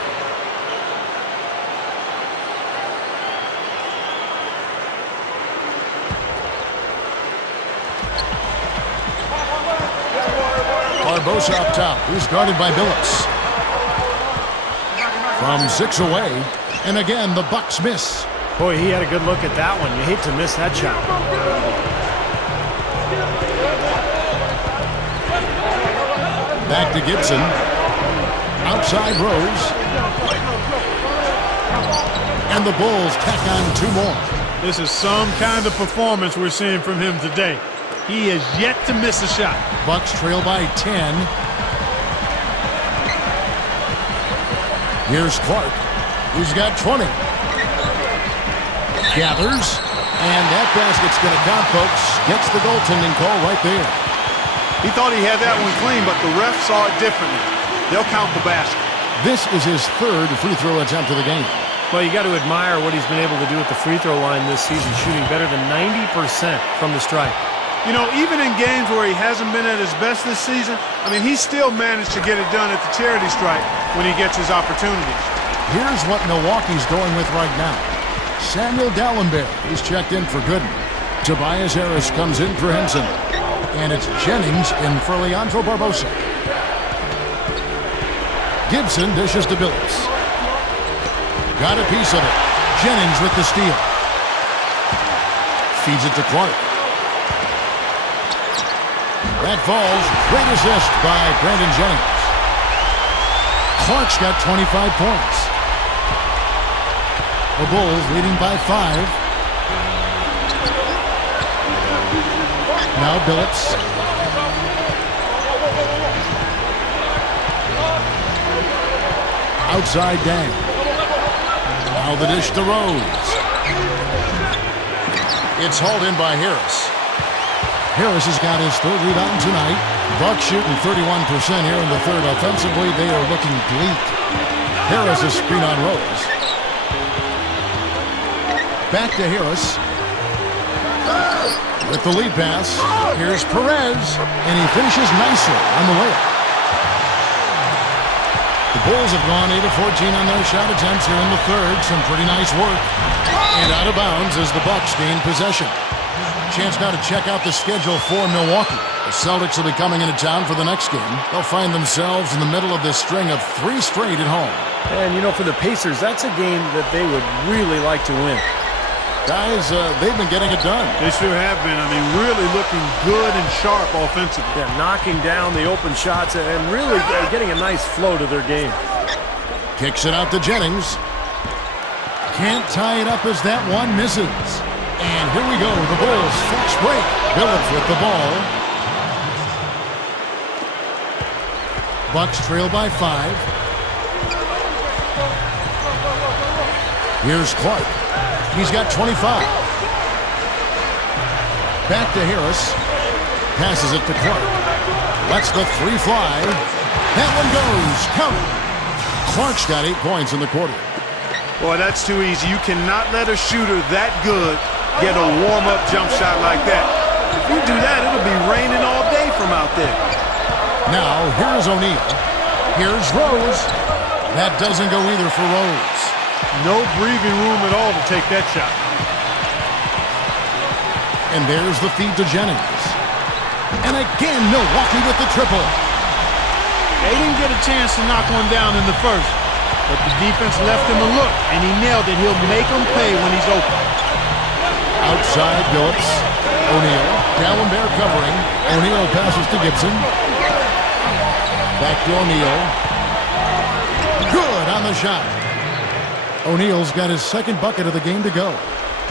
Barbosa up top, who's guarded by Billups. From 6 away, and again the Bucks miss. Boy, he had a good look at that one. You hate to miss that shot. Back to Gibson. Outside Rose. And the Bulls tack on 2 more. This is some kind of performance we're seeing from him today. He has yet to miss a shot. Bucks trail by 10. Here's Clark, who's got 20. Gathers, and that basket's going to count, folks. Gets the goaltending call right there. He thought he had that one clean, but the ref saw it differently. They'll count the basket. This is his 3rd free throw attempt of the game. Well, you got to admire what he's been able to do at the free throw line this season, shooting better than 90% from the stripe. You know, even in games where he hasn't been at his best this season, I mean, he still managed to get it done at the charity stripe when he gets his opportunities. Here's what Milwaukee's going with right now. Samuel Dallenberg is checked in for Gooden. Tobias Harris comes in for Henson. And it's Jennings in for Leandro Barbosa. Gibson dishes to Billups. Got a piece of it. Jennings with the steal. Feeds it to Clark. That falls. Great assist by Brandon Jennings. Clark's got 25 points. The Bulls leading by 5. Now Billups. Outside Dang. Now the dish to Rose. It's hauled in by Harris. Harris has got his 3rd rebound tonight. Bucks shooting 31% here in the 3rd. Offensively, they are looking bleak. Harris is screen on Rose. Back to Harris. With the lead pass, here's Perez, and he finishes nicely on the layup. The Bulls have gone 8 of 14 on their shot attempts here in the 3rd. Some pretty nice work. And out of bounds as the Bucks gain possession. Chance now to check out the schedule for Milwaukee. The Celtics will be coming into town for the next game. They'll find themselves in the middle of this string of 3 straight at home. And, you know, for the Pacers, that's a game that they would really like to win. Guys, they've been getting it done. They sure have been. I mean, really looking good and sharp offensively. Yeah, knocking down the open shots and really getting a nice flow to their game. Kicks it out to Jennings. Can't tie it up as that one misses. And here we go, the Bulls fetch break. Billups with the ball. Bucks trail by 5. Here's Clark. He's got 25. Back to Harris. Passes it to Clark. Lets the 3 fly. That one goes. Count it. Clark's got 8 points in the quarter. Boy, that's too easy. You cannot let a shooter that good get a warm-up jump shot like that. If you do that, it'll be raining all day from out there. Now, here's O'Neal. Here's Rose. That doesn't go either for Rose. No breathing room at all to take that shot. And there's the feed to Jennings. And again, Milwaukee with the triple. They didn't get a chance to knock one down in the first, but the defense left him a look, and he nailed it. He'll make them pay when he's open. Outside, Billups. O'Neal. Dallenberg covering. O'Neal passes to Gibson. Back to O'Neal. Good on the shot. O'Neal's got his 2nd bucket of the game to go.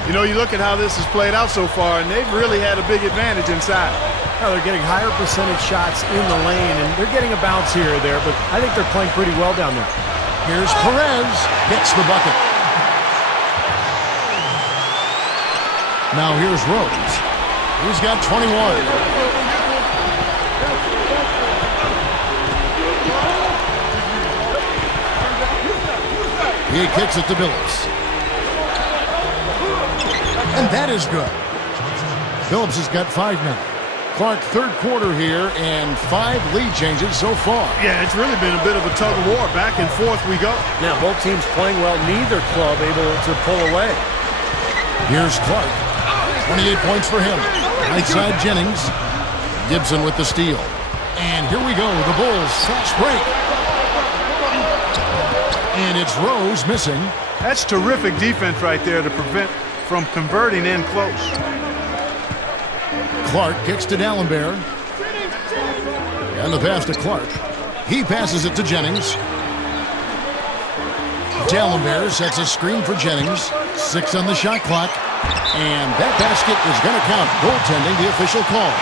You know, you look at how this has played out so far, and they've really had a big advantage inside. Now they're getting higher percentage shots in the lane, and they're getting a bounce here or there, but I think they're playing pretty well down there. Here's Perez. Gets the bucket. Now here's Rose. He's got 21. He kicks it to Billups. And that is good. Billups has got 5 now. Clark, third quarter here, and 5 lead changes so far. Yeah, it's really been a bit of a tug of war. Back and forth we go. Now, both teams playing well. Neither club able to pull away. Here's Clark. 28 points for him. Right side Jennings. Gibson with the steal. And here we go. The Bulls fast break. And it's Rose missing. That's terrific defense right there to prevent from converting in close. Clark kicks to D'Alembert. And the pass to Clark. He passes it to Jennings. D'Alembert sets a screen for Jennings. 6 on the shot clock. And that basket is going to count. Goaltending, the official call.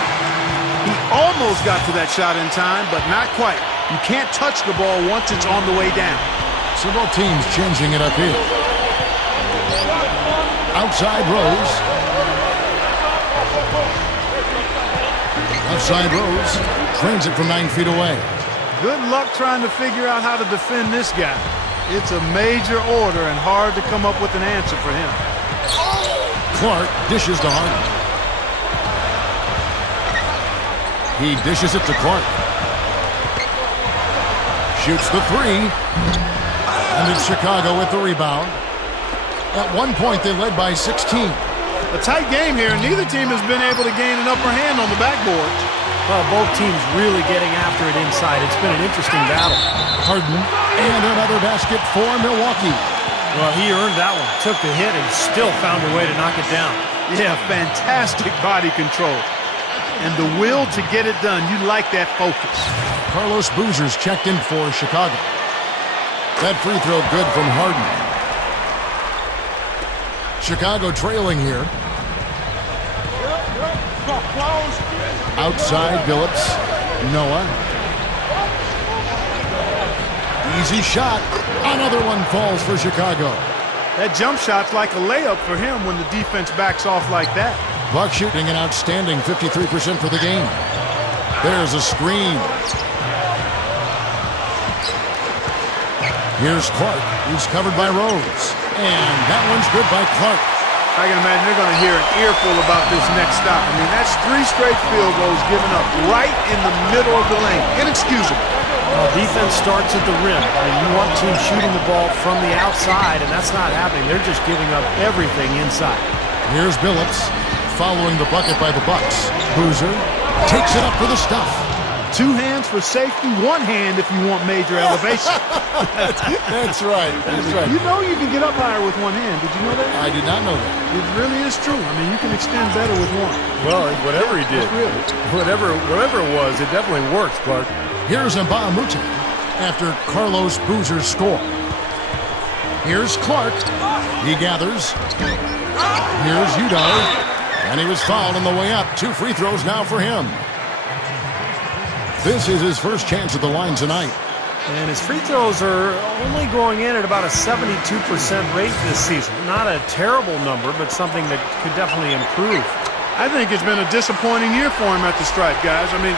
He almost got to that shot in time, but not quite. You can't touch the ball once it's on the way down. So both teams changing it up here. Outside Rose. Outside Rose. Trains it from 9 feet away. Good luck trying to figure out how to defend this guy. It's a major order and hard to come up with an answer for him. Clark dishes to Harden. He dishes it to Clark. Shoots the 3. And it's Chicago with the rebound. At one point, they led by 16. A tight game here, and neither team has been able to gain an upper hand on the backboard. Well, both teams really getting after it inside. It's been an interesting battle. Harden, and another basket for Milwaukee. Well, he earned that one. Took the hit and still found a way to knock it down. Yeah, fantastic body control. And the will to get it done. You like that focus. Carlos Boozer's checked in for Chicago. That free throw good from Harden. Chicago trailing here. Outside Billups. Noah. Easy shot. Another one falls for Chicago. That jump shot's like a layup for him when the defense backs off like that. Buck shooting an outstanding 53% for the game. There's a screen. Here's Clark. He's covered by Rose. And that one's good by Clark. I can imagine they're going to hear an earful about this next stop. I mean, that's 3 straight field goals given up right in the middle of the lane. Inexcusable. Well, defense starts at the rim. I mean, you want teams shooting the ball from the outside, and that's not happening. They're just giving up everything inside. Here's Billups following the bucket by the Bucks. Boozer takes it up for the stuff. 2 hands for safety, 1 hand if you want major elevation. That's right. That's right. You know you can get up higher with 1 hand. Did you know that? I did not know that. It really is true. I mean, you can extend better with 1. Well, whatever he did, whatever it was, it definitely worked, Clark. Here's Nba2K after Carlos Boozer's score. Here's Clark. He gathers. Here's Udo. And he was fouled on the way up. 2 free throws now for him. This is his first chance at the line tonight. And his free throws are only going in at about a 72% rate this season. Not a terrible number, but something that could definitely improve. I think it's been a disappointing year for him at the stripe, guys. I mean,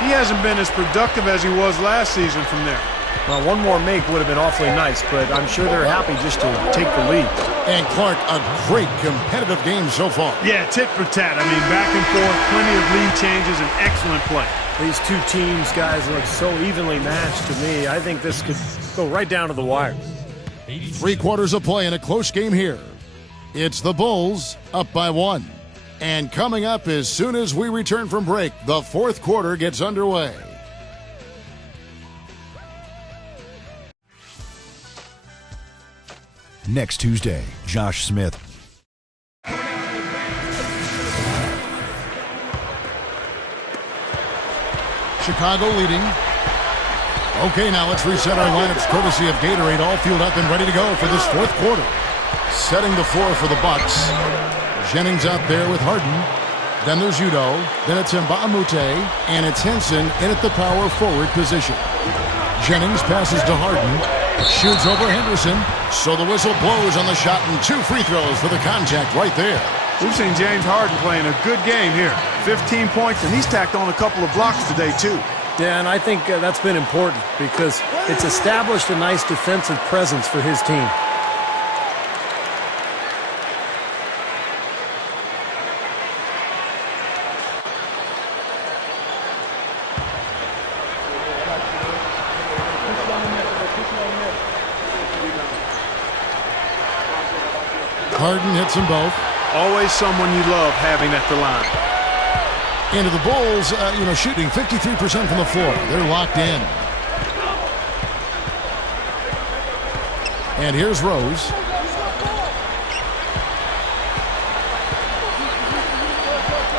he hasn't been as productive as he was last season from there. Well, 1 more make would have been awfully nice, but I'm sure they're happy just to take the lead. And Clark, a great competitive game so far. Yeah, tit for tat. I mean, back and forth, plenty of lead changes, and excellent play. These 2 teams, guys, look so evenly matched to me. I think this could go right down to the wire. 3 quarters of play in a close game here. It's the Bulls up by 1. And coming up as soon as we return from break, the 4th quarter gets underway. Next Tuesday, Josh Smith. Chicago leading. Okay, now let's reset our lineups courtesy of Gatorade, all fueled up and ready to go for this 4th quarter. Setting the floor for the Bucks. Jennings out there with Harden. Then there's Udo. Then it's Nba2K. And it's Henson in at the power forward position. Jennings passes to Harden. Shoots over Henderson. So the whistle blows on the shot and 2 free throws for the contact right there. We've seen James Harden playing a good game here. 15 points, and he's tacked on a couple of blocks today, too. Yeah, and I think that's been important because it's established a nice defensive presence for his team. Harden hits them both. Always someone you love having at the line. Into the Bulls, shooting 53% from the floor. They're locked in. And here's Rose.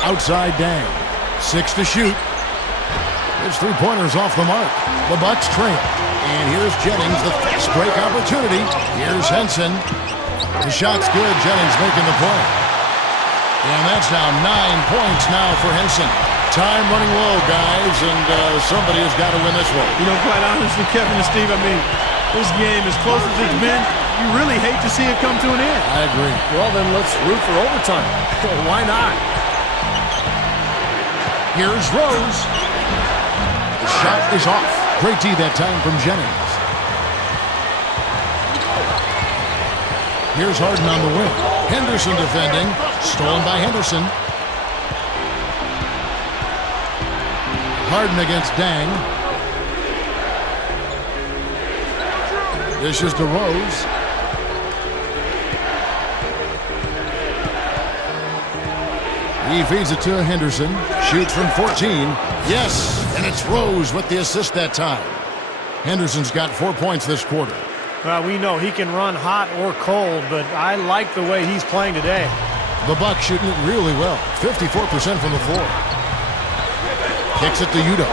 Outside Dang. 6 to shoot. His three-pointers off the mark. The Bucks trail. And here's Jennings, the fast break opportunity. Here's Henson. The shot's good. Jennings making the play. And that's now 9 points now for Henson. Time running low, guys, and somebody has got to win this one. You know, quite honestly, Kevin and Steve, I mean, this game, as close as it's been, you really hate to see it come to an end. I agree. Well, then let's root for overtime. Why not? Here's Rose. The shot is off. Great D that time from Jennings. Here's Harden on the wing. Henderson defending. Stolen by Henderson. Harden against Dang. Dishes to Rose. He feeds it to Henderson. Shoots from 14. Yes, and it's Rose with the assist that time. Henderson's got 4 points this quarter. Well, we know he can run hot or cold, but I like the way he's playing today. The Bucks shooting it really well. 54% from the floor. Kicks it to Udo.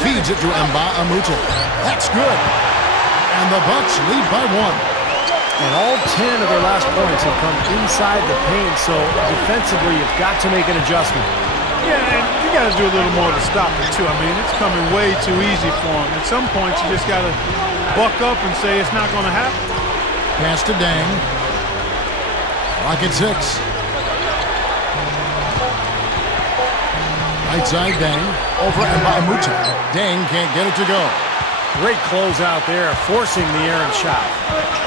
Feeds it to Nba2K13. That's good. And the Bucks lead by 1. And all 10 of their last points have come inside the paint, so defensively you've got to make an adjustment. Yeah, and you got to do a little more to stop it, too. I mean, it's coming way too easy for him. At some points, you just got to buck up and say it's not going to happen. Pass to Dang. Rocket 6. Right side Dang. Over Nba2K13. Dang can't get it to go. Great close out there, forcing the errant shot.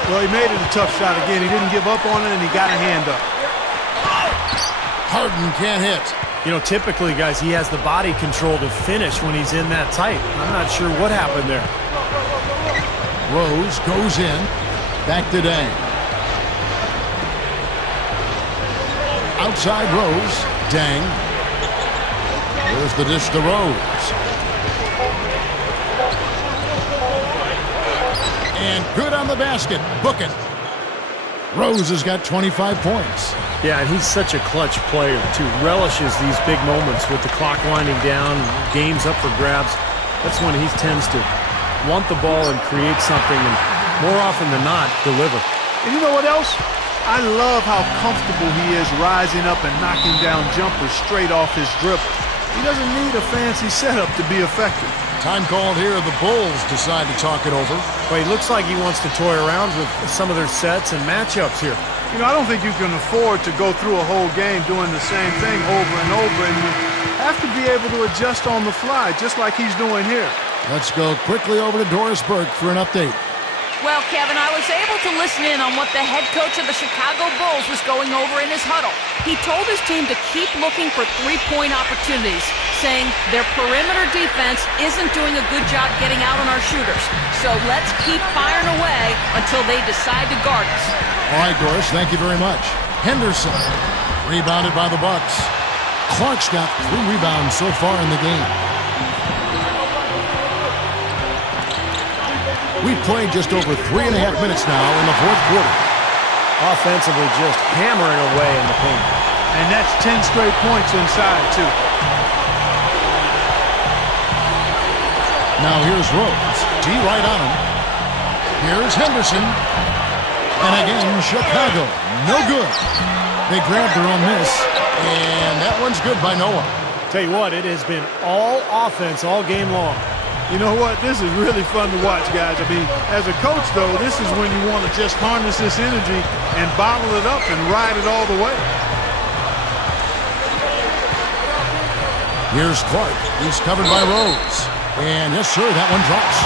Well, he made it a tough shot again. He didn't give up on it, and he got a hand up. Harden can't hit. You know, typically, guys, he has the body control to finish when he's in that tight. I'm not sure what happened there. Rose goes in. Back to Dang. Outside Rose. Dang. There's the dish to Rose. And good on the basket. Book it. Rose has got 25 points. Yeah, and he's such a clutch player, too. Relishes these big moments with the clock winding down, games up for grabs. That's when he tends to want the ball and create something, and more often than not, deliver. And you know what else? I love how comfortable he is rising up and knocking down jumpers straight off his dribble. He doesn't need a fancy setup to be effective. Time called here. The Bulls decide to talk it over. Well, he looks like he wants to toy around with some of their sets and matchups here. You know, I don't think you can afford to go through a whole game doing the same thing over and over, and you have to be able to adjust on the fly, just like he's doing here. Let's go quickly over to Doris Burke for an update. Well, Kevin, I was able to listen in on what the head coach of the Chicago Bulls was going over in his huddle. He told his team to keep looking for three-point opportunities, saying their perimeter defense isn't doing a good job getting out on our shooters. So let's keep firing away until they decide to guard us. All right, Doris, thank you very much. Henderson, rebounded by the Bucks. Clark's got 3 rebounds so far in the game. We've played just over 3.5 minutes now in the fourth quarter. Offensively just hammering away in the paint. And that's 10 straight points inside, too. Now here's Rose. D right on him. Here's Henderson. And again, Chicago. No good. They grabbed their own miss. And that one's good by Noah. Tell you what, it has been all offense all game long. You know what? This is really fun to watch, guys. I mean, as a coach, though, this is when you want to just harness this energy and bottle it up and ride it all the way. Here's Clark. He's covered by Rose. And yes, sir, that one drops.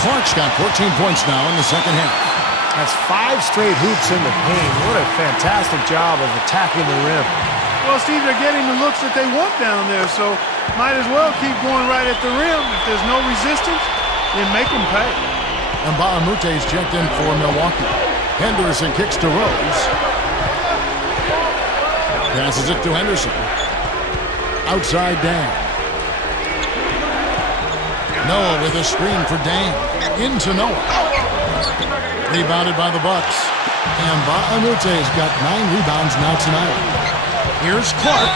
Clark's got 14 points now in the second half. That's 5 straight hoops in the paint. What a fantastic job of attacking the rim. Well, Steve, they're getting the looks that they want down there, so might as well keep going right at the rim. If there's no resistance, then make them pay. And Mbaamute's checked in for Milwaukee. Henderson kicks to Rose. Passes it to Henderson. Outside Dang. Noah with a screen for Dang. Into Noah. Rebounded by the Bucks. And Mbaamute's got 9 rebounds now tonight. Here's Clark.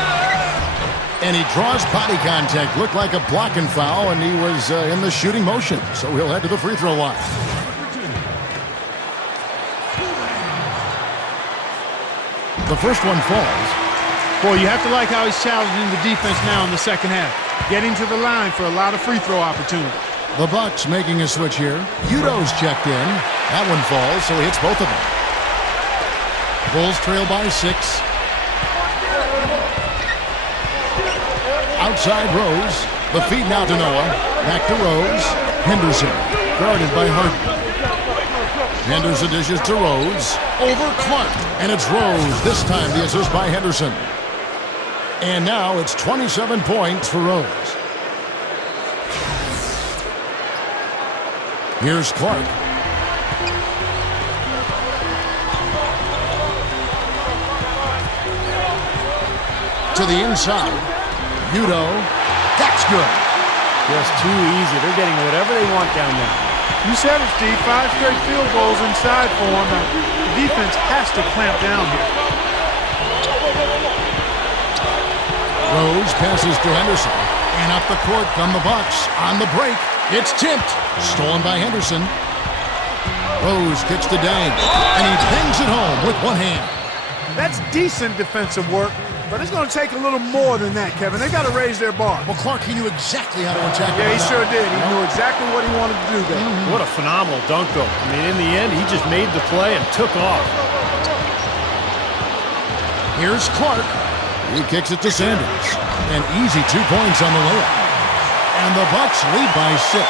And he draws body contact. Looked like a blocking foul, and he was in the shooting motion. So he'll head to the free throw line. The first one falls. Boy, you have to like how he's challenging the defense now in the second half. Getting to the line for a lot of free throw opportunities. The Bucks making a switch here. Udo's checked in. That one falls, so he hits both of them. Bulls trail by 6. Outside Rose. The feed now to Noah. Back to Rose. Henderson. Guarded by Harden. Henderson dishes to Rose. Over Clark. And it's Rose. This time the assist by Henderson. And now it's 27 points for Rose. Here's Clark. To the inside. Udo. That's good. Just too easy. They're getting whatever they want down there. You said it, Steve. 5 straight field goals inside for him. The defense has to clamp down here. Rose passes to Henderson. And up the court come the Bucks. On the break. It's tipped. Stolen by Henderson. Rose kicks to Dang. And he bangs it home with one hand. That's decent defensive work, but it's going to take a little more than that, Kevin. They got to raise their bar. Well, Clark, he knew exactly how to attack. Yeah, he sure did. He knew exactly what he wanted to do there. What a phenomenal dunk, though. I mean, in the end, he just made the play and took off. Here's Clark. He kicks it to Sanders. An easy 2 points on the layup. And the Bucks lead by 6.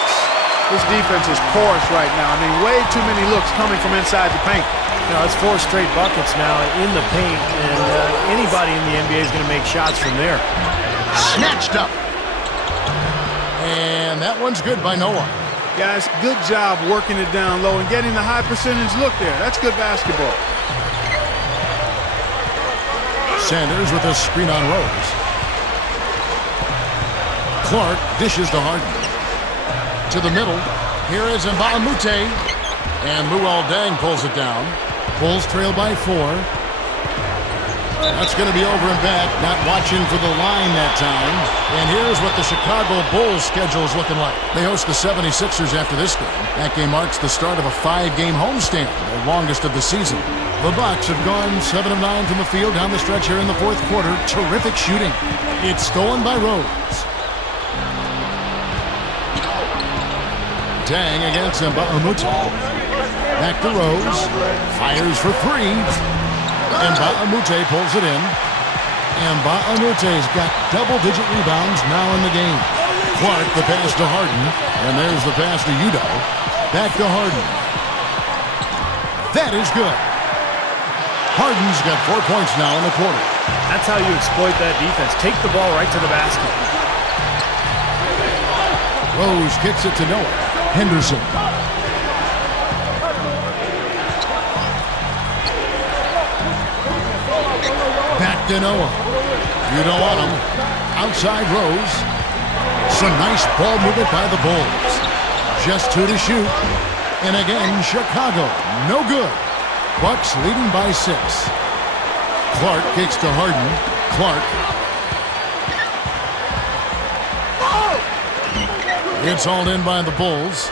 This defense is porous right now. I mean, way too many looks coming from inside the paint. You know, it's 4 straight buckets now in the paint, and anybody in the NBA is going to make shots from there. Snatched up. And that one's good by Noah. Guys, good job working it down low and getting the high percentage look there. That's good basketball. Sanders with a screen on Rose. Clark dishes to Harden. To the middle. Here is Mbamute. And Luol Deng pulls it down. Bulls trail by 4. That's going to be over and back. Not watching for the line that time. And here's what the Chicago Bulls schedule is looking like. They host the 76ers after this game. That game marks the start of a 5-game homestand, the longest of the season. The Bucks have gone 7 of 9 from the field down the stretch here in the fourth quarter. Terrific shooting. It's stolen by Rose. Dang against Mbamute. Back to Rose. Fires for 3. Mbamute pulls it in. Mbaamute's got double-digit rebounds now in the game. Clark, the pass to Harden. And there's the pass to Udo. Back to Harden. That is good. Harden's got 4 points now in the quarter. That's how you exploit that defense. Take the ball right to the basket. Rose kicks it to Noah. Henderson. Back to Noah. You don't want him. Outside Rose. Some nice ball movement by the Bulls. Just 2 to shoot. And again, Chicago. No good. Bucks leading by 6. Clark kicks to Harden. Clark. It's hauled in by the Bulls.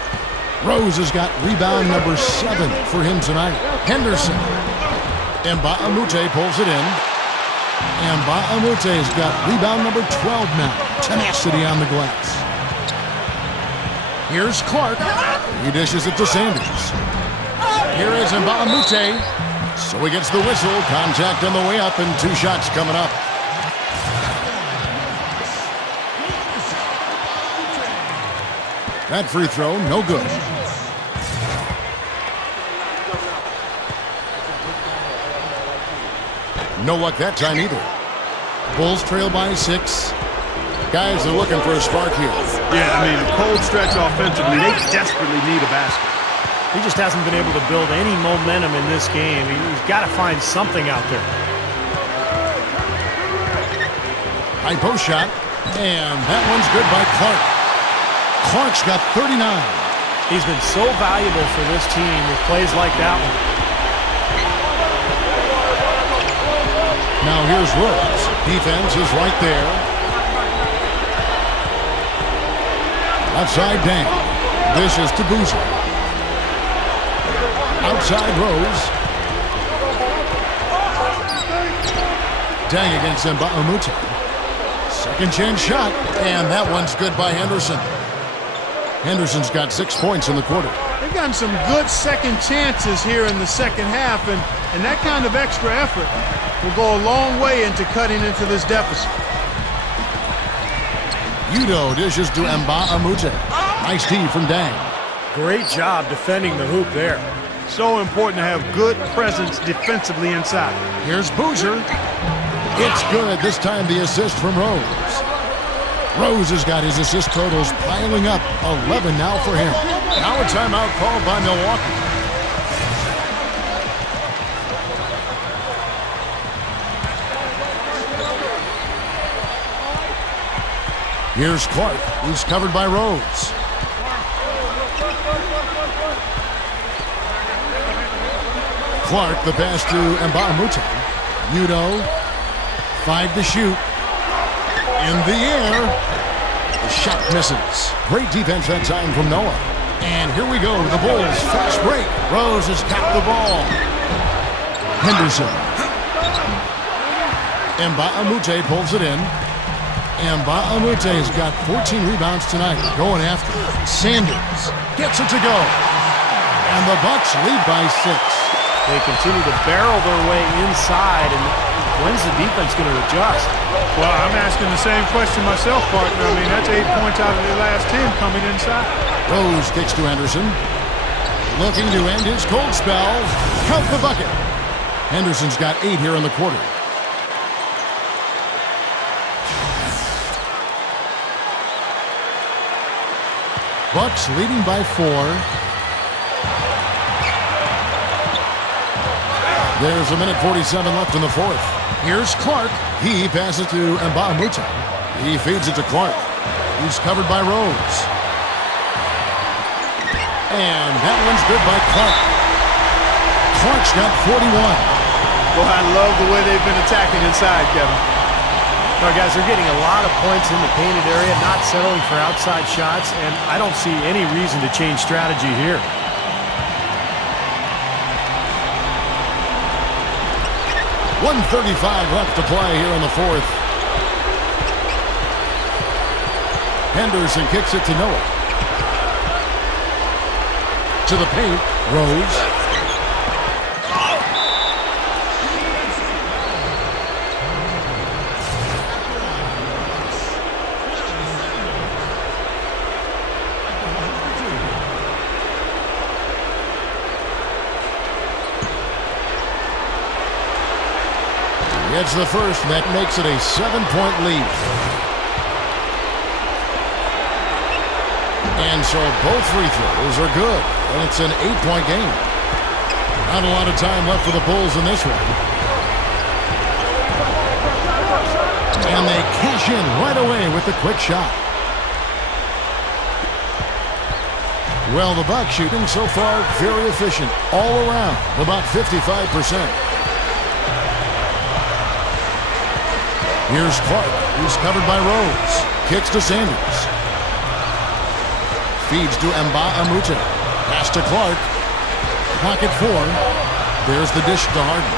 Rose has got rebound number 7 for him tonight. Henderson. Mbamute pulls it in. Mbaamute's got rebound number 12 now. Tenacity on the glass. Here's Clark. He dishes it to Sanders. Here is Nba2K13. So he gets the whistle. Contact on the way up and 2 shots coming up. That free throw, no good. No luck that time either. Bulls trail by 6. Guys are looking for a spark here. Yeah, I mean, a cold stretch offensively. They desperately need a basket. He just hasn't been able to build any momentum in this game. He's got to find something out there. High post shot, and that one's good by Clark. Clark's got 39. He's been so valuable for this team with plays like that one. Now here's Rose. Defense is right there. Outside Dang. This is to Boozer. Outside Rose. Dang against Nba2K13. Second chance shot, and that one's good by Henderson. Henderson's got 6 points in the quarter. They've gotten some good second chances here in the second half, and that kind of extra effort will go a long way into cutting into this deficit. Udo dishes to Nba2K13. Nice D from Dang. Great job defending the hoop there. So important to have good presence defensively inside. Here's Boozer. It's good. This time the assist from Rose. Rose has got his assist totals piling up. 11 now for him. Now a timeout called by Milwaukee. Here's Clark, who's covered by Rose. Clark, the pass to Nba2K13. Udo, 5 to shoot. In the air. The shot misses. Great defense that time from Noah. And here we go. The Bulls fast break. Rose has capped the ball. Henderson. Nba2K13 pulls it in. Nba2K13's got 14 rebounds tonight. Going after it. Sanders gets it to go. And the Bucks lead by 6. They continue to barrel their way inside, and when's the defense going to adjust? Well, I'm asking the same question myself, partner. I mean, that's 8 points out of their last 10 coming inside. Rose kicks to Henderson. Looking to end his cold spell. Count the bucket. Henderson's got 8 here in the quarter. Bucks leading by 4. There's 1:47 left in the fourth. Here's Clark. He passes to Nba2K13. He feeds it to Clark. He's covered by Rose. And that one's good by Clark. Clark's got 41. Well, I love the way they've been attacking inside, Kevin. All right, guys, they're getting a lot of points in the painted area, not settling for outside shots, and I don't see any reason to change strategy here. .135 left to play here in the fourth. Henderson kicks it to Noah. To the paint, Rose. It's the first, and that makes it a 7-point lead. And so both free throws are good, and it's an 8-point game. Not a lot of time left for the Bulls in this one. And they cash in right away with the quick shot. Well, the Bucks shooting so far very efficient all around, about 55%. Here's Clark, who's covered by Rose. Kicks to Sanders. Feeds to Nba2K13. Pass to Clark. Pocket 4. There's the dish to Harden.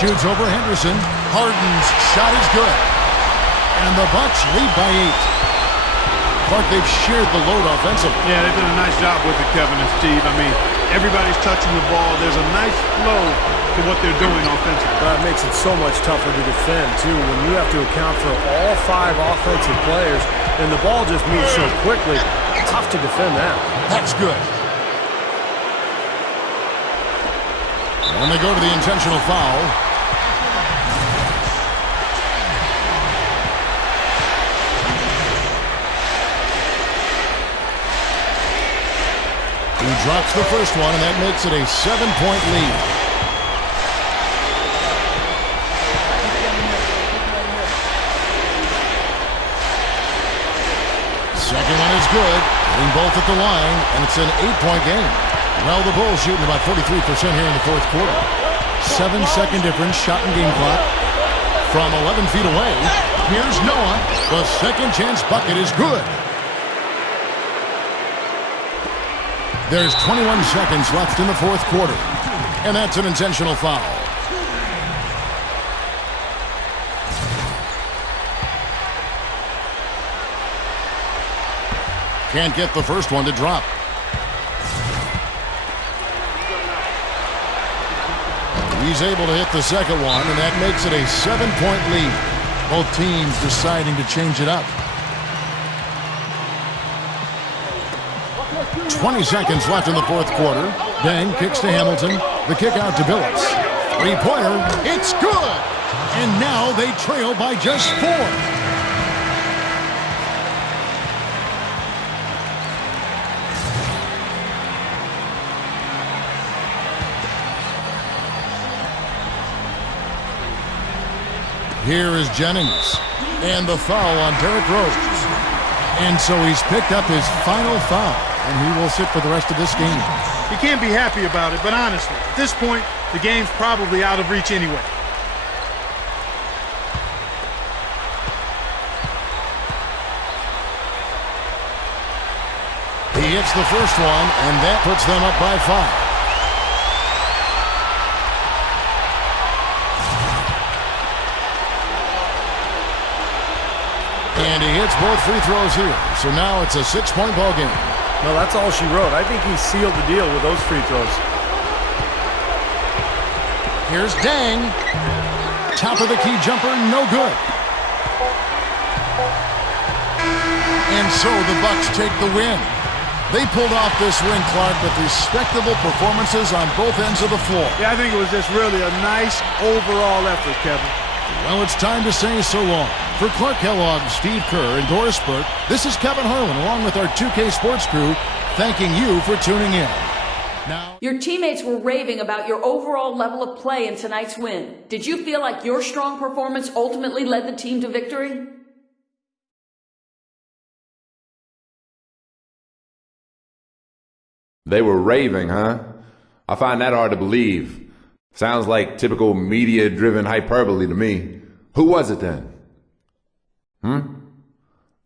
Shoots over Henderson. Harden's shot is good. And the Bucks lead by 8. Clark, they've shared the load offensively. Yeah, they've done a nice job with it, Kevin and Steve. I mean, everybody's touching the ball. There's a nice flow to what they're doing offensively. It makes it so much tougher to defend, too, when you have to account for all 5 offensive players, and the ball just moves so quickly. Tough to defend that. That's good. And they go to the intentional foul. He drops the first one, and that makes it a 7-point lead. Second one is good. Hitting both at the line, and it's an 8-point game. Well, the Bulls shooting about 43% here in the fourth quarter. 7-second difference, shot and game clock. From 11 feet away, here's Noah. The second chance bucket is good. There's 21 seconds left in the fourth quarter, and that's an intentional foul. Can't get the first one to drop. He's able to hit the second one, and that makes it a 7-point lead. Both teams deciding to change it up. 20 seconds left in the fourth quarter. Deng kicks to Hamilton. The kick out to Billups. Three-pointer. It's good! And now they trail by just 4. Here is Jennings. And the foul on Derrick Rose. And so he's picked up his final foul, and he will sit for the rest of this game. He can't be happy about it, but honestly, at this point, the game's probably out of reach anyway. He hits the first one, and that puts them up by 5. And he hits both free throws here. So now it's a 6-point ball game. No, that's all she wrote. I think he sealed the deal with those free throws. Here's Deng. Top of the key jumper, no good. And so the Bucks take the win. They pulled off this win, Clark, with respectable performances on both ends of the floor. Yeah, I think it was just really a nice overall effort, Kevin. Well, it's time to say so long. For Clark Kellogg, Steve Kerr, and Doris Burke, this is Kevin Harlan, along with our 2K Sports crew, thanking you for tuning in. Now, Your teammates were raving about your overall level of play in tonight's win. Did you feel like your strong performance ultimately led the team to victory? They were raving, huh? I find that hard to believe. Sounds like typical media-driven hyperbole to me. Who was it then?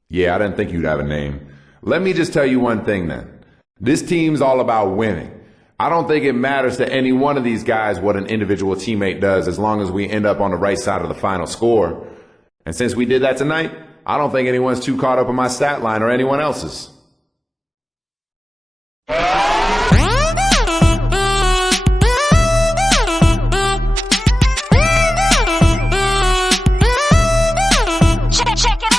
Yeah, I didn't think you'd have a name. Let me just tell you one thing then. This team's all about winning. I don't think it matters to any one of these guys what an individual teammate does as long as we end up on the right side of the final score. And since we did that tonight, I don't think anyone's too caught up in my stat line or anyone else's.